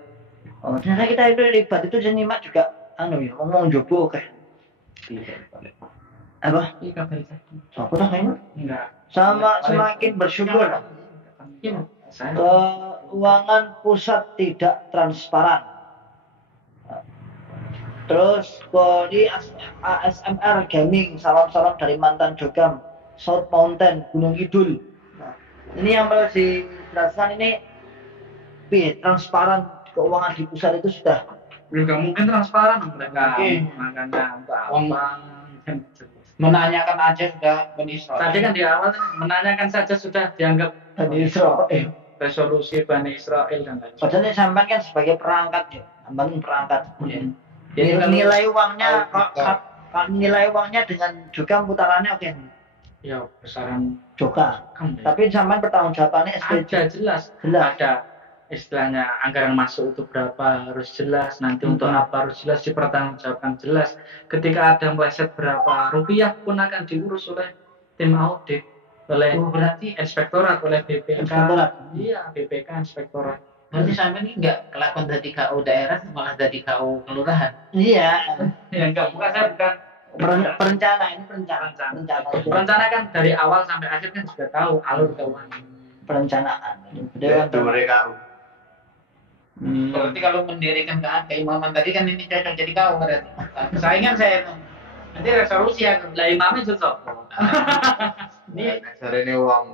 Oh ternyata kita itu libat itu nyimak juga ngomong jobo kayak. Apa? Apa dah kayaknya? Enggak. Sama semakin bersyukur. Keuangan pusat tidak transparan. Terus di ASMR Gaming, salam-salam dari mantan Jogam, South Mountain, Gunung Kidul. Ini yang perlu dijelaskan ini, transparan keuangan di pusat itu sudah. Nggak mungkin transparan mereka. Makanya Menanyakan aja sudah Bani Israel. tadi kan di awal menanyakan saja sudah dianggap Bani Israel. resolusi Bani Israel dan lain. Padahal sampai kan sebagai perangkat ya, bangun perangkat. Jadi kalau- Nilai uangnya, nilai uangnya dengan juga putarannya oke. Ya besaran Juga. kan. Tapi sampai pertanggungjawabannya Ada SPJ. jelas. Jelas. Ada istilahnya anggaran masuk itu berapa harus jelas, nanti untuk apa harus jelas, dipertanggungjawabkan jelas. Ketika ada meleset berapa rupiah pun akan diurus oleh tim audit, oleh Berarti inspektorat, oleh BPK. Inspektorat. Iya, BPK inspektorat. berarti sampai ini enggak kelakuan dari KU daerah malah dari KU kelurahan. Iya. Ya enggak, bukan saya bukan Perencana ini perencana. perencana kan dari awal sampai akhir kan sudah tahu alur keuangan. Perencanaan. Dewan Itu mereka. Berarti kalau mendirikan keimaman tadi kan ini cocok jadi KU berarti. Saingan saya itu. Nanti resolusi aku. Lah imamnya juga. Ini Dasarnya uang.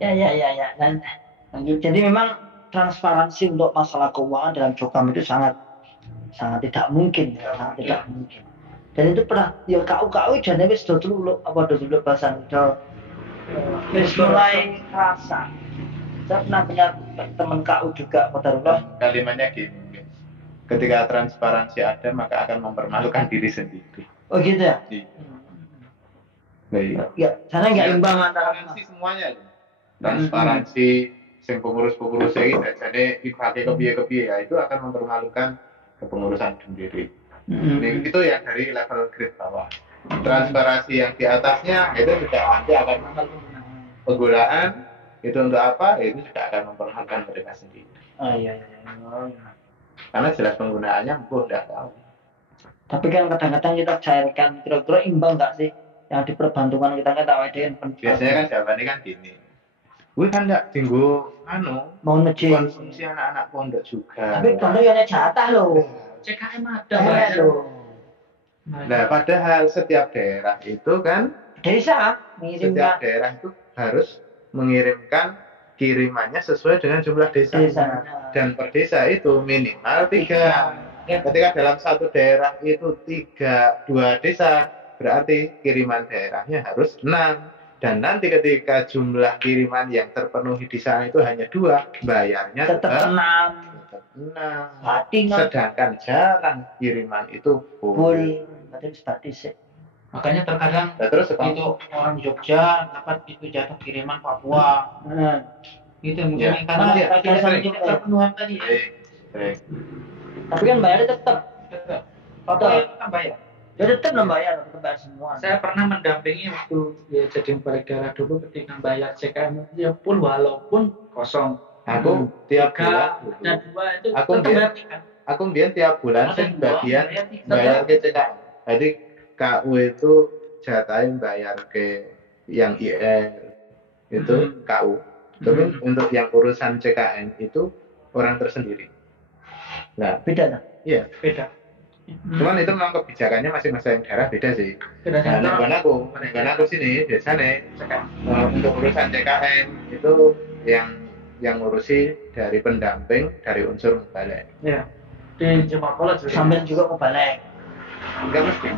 Ya. Lanjut. Jadi memang transparansi untuk masalah keuangan dalam Jogam itu sangat tidak mungkin. Dan itu pernah ya KU jane wis do dulu apa do dulu bahasa do wis mulai rasa. Saya pernah punya teman KU juga Qadarullah. Kalimatnya gini. Ketika transparansi ada, maka akan mempermalukan diri sendiri. Oh gitu ya? Baik. Ya, sana nggak imbang antara Transparansi semuanya. Transparansi, sing pengurus-pengurus ini jadi dipakai kebiaya ya itu akan mempermalukan kepengurusan sendiri. Ini itu yang dari level grade bawah. Transparansi yang di atasnya itu juga nanti akan penggunaan itu untuk apa? Itu juga akan mempermalukan mereka sendiri. Oh iya. Karena jelas penggunaannya gue udah tahu. Tapi kan kadang-kadang kita cairkan kira-kira imbang nggak sih yang di perbantuan kita kan tahu dengan Biasanya kan jawabannya kan gini. Gue kan nggak tinggu Mau masjid. konsumsi anak-anak pondok juga. Tapi pondok yang jatah loh. CKM ada banyak. Loh. Nah, padahal setiap daerah itu kan, Desa setiap mengirimkan daerah itu harus mengirimkan kirimannya sesuai dengan jumlah desa. desa. Dan per desa itu minimal 3. Ketika dalam satu daerah itu 2 desa, berarti kiriman daerahnya harus 6. Dan nanti ketika jumlah kiriman yang terpenuhi di sana itu hanya 2, bayarnya Tetap 6. tetap 6. Berarti Sedangkan jarang kiriman itu full. full. Berarti berarti sih. Makanya terkadang Nah, terus itu orang Jogja dapat itu jatuh kiriman Papua. Gitu mungkin Ya. karena Nah, tidak sering. terpenuhan tadi ya. Baik. Tapi kan bayarnya tetap. Papua itu kan bayar. Ya tetap lah bayar semua. Saya pernah mendampingi waktu ya jadi balik daerah dulu ketika bayar CKM ya pun walaupun kosong. Aku tiap Tiga bulan dan 2 itu Aku tetap biar- bayar 3. aku mbien tiap bulan Ada sih dua, bagian bayar 3. bayar ke CKM. Jadi KU itu jatahin bayar ke yang IR itu KU. Tapi untuk yang urusan CKM itu orang tersendiri. Nah, Beda lah. iya. Beda. Cuman itu memang kebijakannya masing-masing daerah beda sih. Beda Nah, antara bukan aku sini biasanya CKM. untuk urusan CKM itu yang ngurusi dari pendamping dari unsur balik. Ya. Di Jemapola juga. Sambil juga mau balik. Enggak mesti.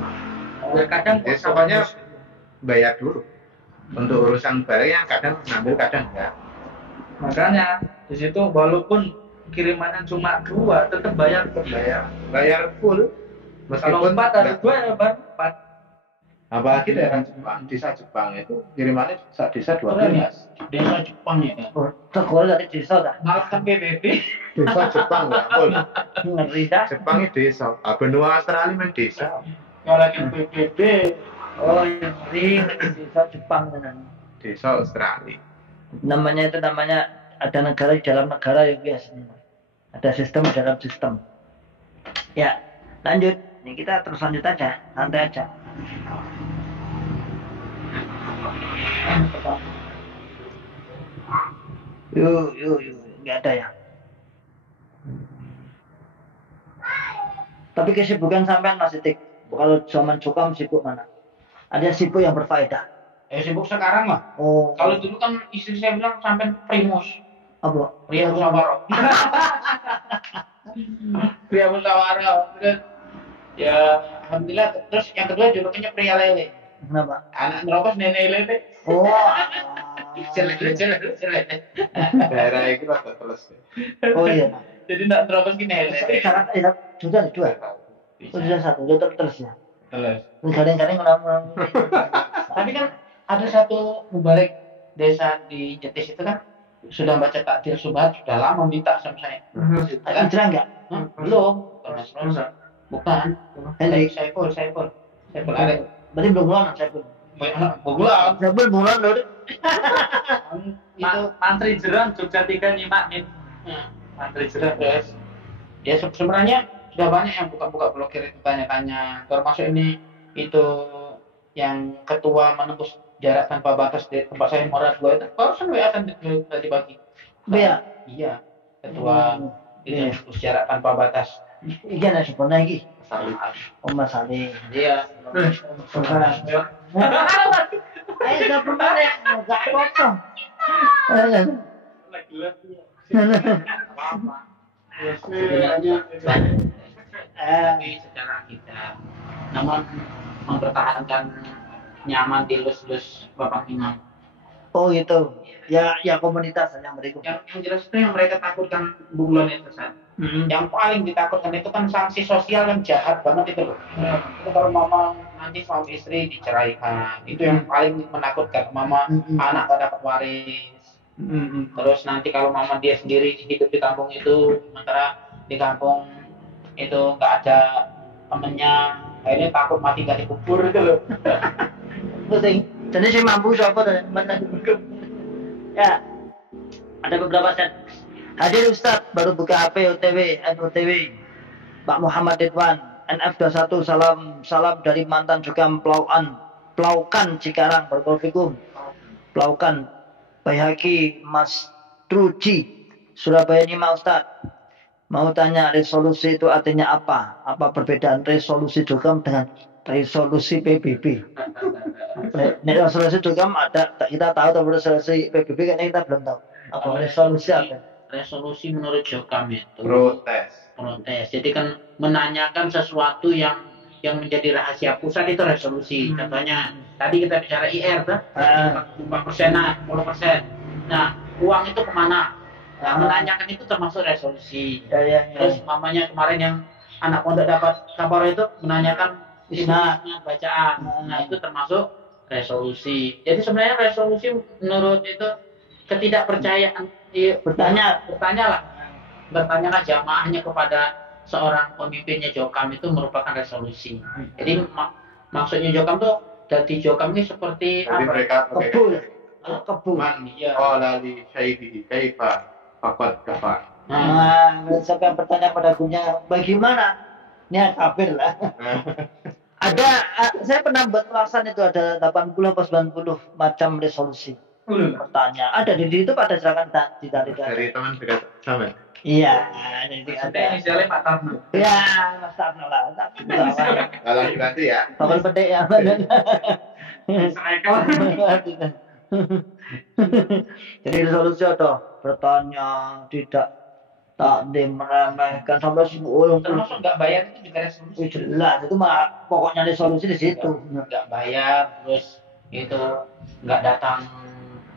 Ya, kadang Ya, kosong. pokoknya bayar dulu. Untuk urusan balik yang kadang ngambil kadang enggak. Makanya di situ walaupun kirimannya cuma 2 tetap bayar. Bayar full. Kalau 4 ada 2 ya bayar 4. Apalagi daerah Jepang, desa Jepang itu kirimannya desa 12. Desa Jepang ya. Oh, tegol dari desa dah. Maafkan PBB. Desa Jepang enggak full. Ngeri dah. Jepang itu desa. Benua Australia main desa. Kalau lagi PBB Oh, yang ngeri desa Jepang kan. Desa Australia. Namanya ada negara di dalam negara ya biasanya. Ada sistem di dalam sistem. Ya, lanjut. Ini kita terus lanjut aja, santai aja. Yuk, nggak ada ya. Tapi kesibukan sampean masih tik. Kalau zaman Jokam sibuk mana? Ada sibuk yang berfaedah. sibuk sekarang lah. Oh, Kalau dulu kan istri saya bilang sampai primus, apa? pria musyawarah. Pria musyawarah. Terus, ya alhamdulillah. Terus yang kedua julukannya pria lele. Kenapa? Anak nerobos nenek lele. Oh, Jelek. Daerah itu rada terus. oh iya. Jadi nak nerobos gini lele. Sekarang sudah dua. Oh, sudah satu, sudah terus ya. Terus. Kadang-kadang ngomong. Tapi kan ada satu mubalik desa di Jetis itu kan sudah baca takdir subhat sudah lama minta sama saya. Hijrah enggak? Hah? Belum. Terus bukan. Hendrik. Saiful Arif. Berarti belum bulan saya pun. Belum. Saya belum bulan loh. Itu Mantri Jeron Jogja 3 nyimakin. Mantri Jeron. terus ya sebenarnya sudah banyak yang buka-buka blokir itu tanya-tanya, termasuk ini itu yang ketua menembus jarak tanpa batas di tempat saya Mora 2 itu barusan WA tadi pagi. Iya. Iya, ketua itu menembus jarak tanpa batas. Iki ana sebenarnya iki. Oh Mas Ali. Iya. Ayo enggak pernah ya, enggak potong. Sebenarnya tapi secara kita namun mempertahankan nyaman di lus-lus Bapak Imam. Oh gitu. Ya komunitas yang berikut. Yang jelas itu yang mereka takutkan bulan itu saat. Yang paling ditakutkan itu kan sanksi sosial yang jahat banget itu loh. Itu kalau mama nanti suami istri diceraikan, itu yang paling menakutkan. Mama anak gak dapat waris. Terus nanti kalau mama dia sendiri hidup di kampung itu, sementara di kampung itu nggak ada temennya, akhirnya takut mati gak dikubur itu loh. Penting. Jadi saya mampu siapa dan mana ya. Ada beberapa chat. Hadir Ustadz baru buka HP OTW Pak Muhammad Ridwan NF21 salam dari mantan Jokam Pelaukan Cikarang Barakallahu Pelaukan Baihaqi, Mas Truji, Surabaya ini Pak Ustaz. Mau tanya resolusi itu artinya apa? Apa perbedaan resolusi Jokam dengan resolusi PBB? Resolusi Jokam ada, kita tahu, tapi resolusi PBB kayaknya kita belum tahu. Apa resolusi apa? Resolusi menurut Jokam itu Protes. Jadi kan menanyakan sesuatu yang menjadi rahasia pusat itu resolusi. Contohnya tadi kita bicara IR kan, 4%, 10%. Nah, uang itu kemana? Nah, menanyakan itu termasuk resolusi. Terus mamanya kemarin yang anak pondok dapat kabar itu menanyakan isinya bacaan. Nah, itu termasuk resolusi. Jadi sebenarnya resolusi menurut itu ketidakpercayaan. Bertanyalah jamaahnya kepada seorang pemimpinnya Jokam itu merupakan resolusi. Jadi maksudnya Jokam tuh dari Jokam ini seperti Jadi mereka kebun. Lali syaihi kaifa faqad kafar. Misalkan pertanyaan pada gurunya, bagaimana? Ini kafir lah. Saya pernah buat ulasan itu ada 80 atau 90 macam resolusi. Pertanyaan. Ada di situ pada silakan dicari. Dari teman dekat sama. Iya, jadi ada. Inisialnya Pak Tarno. Iya, Mas Tarno lah. Kalau diganti ya. Bakal pedek ya. Jadi resolusi ada bertanya, tidak takdim, meremehkan sampai semua. Termasuk nggak bayar itu juga resolusi. Jelas itu mah pokoknya resolusi di situ. Nggak bayar, terus itu nggak datang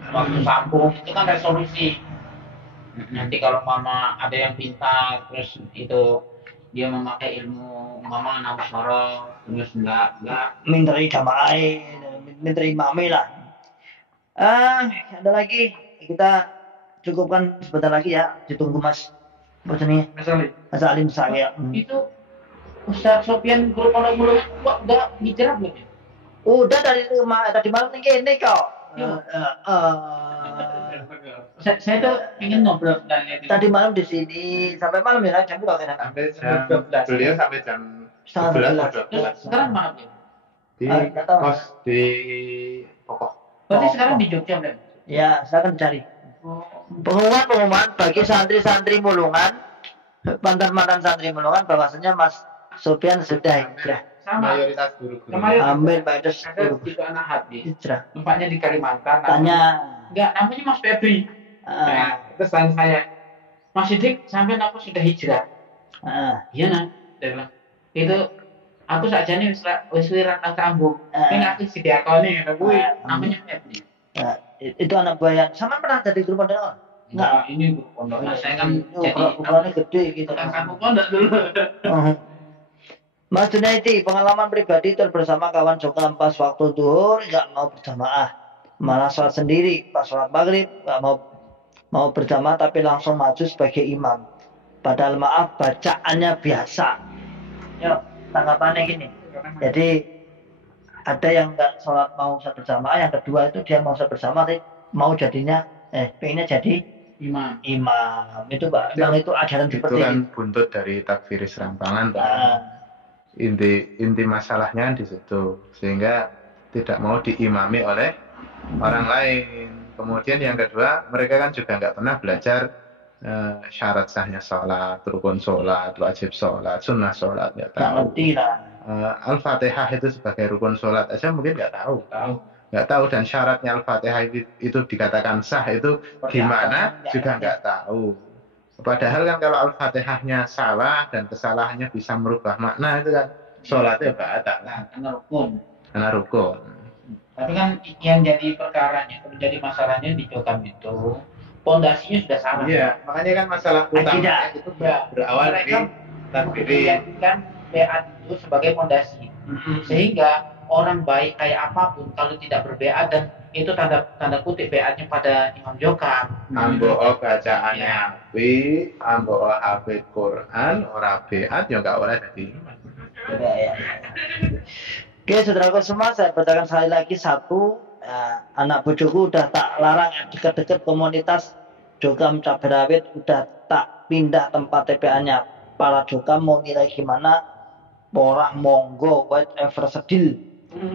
waktu sambung, itu kan resolusi. Nanti kalau mama ada yang pintar, terus itu dia memakai ilmu mama namusoro, terus nggak Menteri jamaah, menteri imami lah. Ada lagi, kita cukupkan sebentar lagi ya, ditunggu Mas. Apa sini? Mas Alim saya. Itu Ustaz Sofian guru pondok mulu udah hijrah belum ya? Udah tadi malam ini kok. Saya tuh ingin ngobrol dengan itu. Tadi malam di sini sampai malam ya, jam berapa kan? Sampai jam 12. Beliau sampai jam 11. Sekarang malam ya? Di kos di Pokok. Berarti sekarang di Jogja kan? Ya, silakan cari. Pengumuman bagi santri-santri Mulungan, mantan-mantan santri Mulungan, bahwasanya Mas Sofian sudah hijrah. Sama. Mayoritas guru-guru. Amin, Pak Edes. Ada juga anak hadis. Hijrah. Tempatnya di Kalimantan. Tanya. Enggak, namanya Mas Febri. Nah, terus tanya saya, Mas Sidik, sampai aku sudah hijrah. Iya nah, dia bilang. Itu aku saja nih wis wirat kambung. Ning aku sidiakone kuwi namanya Febri. Itu anak buaya. Sama pernah jadi guru pondok? Enggak, ini guru pondok. Saya kan jadi ukurannya gede gitu. Kan kamu pondok dulu. Mas Junaidi, pengalaman pribadi bersama kawan Jokam pas waktu zuhur nggak mau berjamaah, malah sholat sendiri. Pas sholat maghrib nggak mau berjamaah tapi langsung maju sebagai imam. Padahal maaf bacaannya biasa. Yuk, tanggapannya gini. Jadi ada yang nggak sholat mau sholat berjamaah, yang kedua itu dia mau sholat bersama tapi mau jadinya pengennya jadi imam. Itu Pak, memang itu ajaran seperti itu kan buntut dari takfir serampangan. Inti masalahnya di situ, sehingga tidak mau diimami oleh orang lain. Kemudian yang kedua, mereka kan juga nggak pernah belajar syarat sahnya sholat, rukun sholat, wajib sholat, sunnah sholat, nggak tahu. Al-Fatihah itu sebagai rukun sholat aja mungkin nggak tahu. Nggak tahu, dan syaratnya Al-Fatihah itu dikatakan sah itu gimana juga nggak tahu. Padahal kan kalau Al-Fatihahnya salah dan kesalahannya bisa merubah makna, itu kan sholatnya batal lah. Karena rukun. Tapi kan yang jadi perkaranya, jadi masalahnya di Jokam itu pondasinya sudah salah. Iya, makanya kan masalah utamanya itu berawal dari takfirin. Kan beat itu sebagai pondasi, sehingga orang baik kayak apapun kalau tidak berbeat, dan itu tanda kutip beatnya pada Imam Jokam. Ambo bacaannya api, ambo hafid Quran, ora beat ya nggak oleh jadi. Oke, saudaraku semua, saya bacakan sekali lagi satu. Anak bojoku udah tak larang dekat-dekat komunitas Jokam Cabai Rawit, udah tak pindah tempat TPA-nya. Para Jokam mau nilai gimana? Porah monggo, whatever sedil.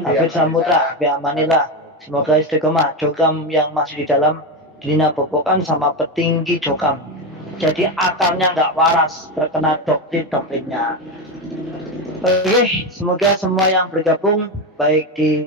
Hafid Samutra, biamanillah. Semoga istiqomah. Jokam yang masih di dalam dinabobokan sama petinggi Jokam. Jadi akalnya nggak waras, terkena doktrinnya. Oke, semoga semua yang bergabung baik di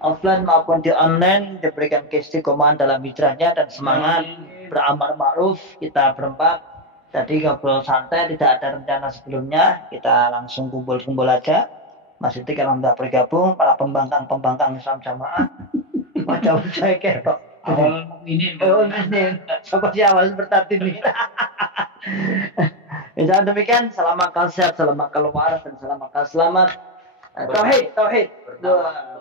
offline maupun di online diberikan keistiqomahan dalam hijrahnya dan semangat beramal ma'ruf. Kita berempat tadi ngobrol santai, tidak ada rencana sebelumnya, kita langsung kumpul-kumpul aja. Mas Itik alhamdulillah bergabung, para pembangkang Islam Jamaah. Wajah-wajah kok. Awal ini. Seperti awal seperti ini. Insya Allah demikian, salam akal sehat, salam akal waras, dan salam akal selamat. Tauhid.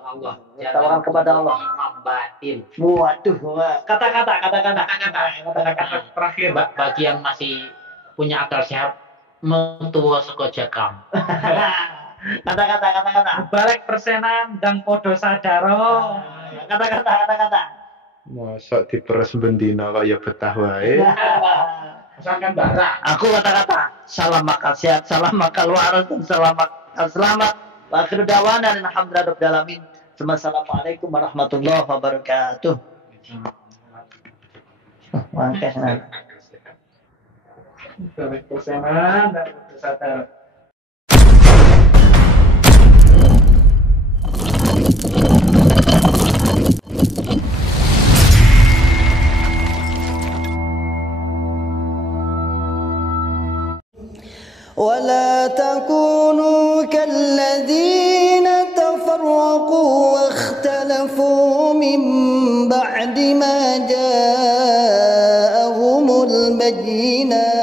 Allah. Tawaran kepada Allah. Imam batin. Waduh, kata-kata Terakhir. Bagi yang masih punya akal sehat, metuwa saka Jakam. Kata-kata. Balik persenan dan podo sadaro. Kata-kata. Mosok diperes bendina kok ya betah wae. Misalkan bara. Aku kata-kata, salam akal sehat, salam akal waras, dan salam akal selamat. Wa akhiru da'wana alhamdulillahi rabbil alamin. Assalamualaikum warahmatullahi wabarakatuh. Makasih. Balik persenan dan podo sadaro. ولا تكونوا كالذين تفرقوا واختلفوا من بعد ما جاءهم البينات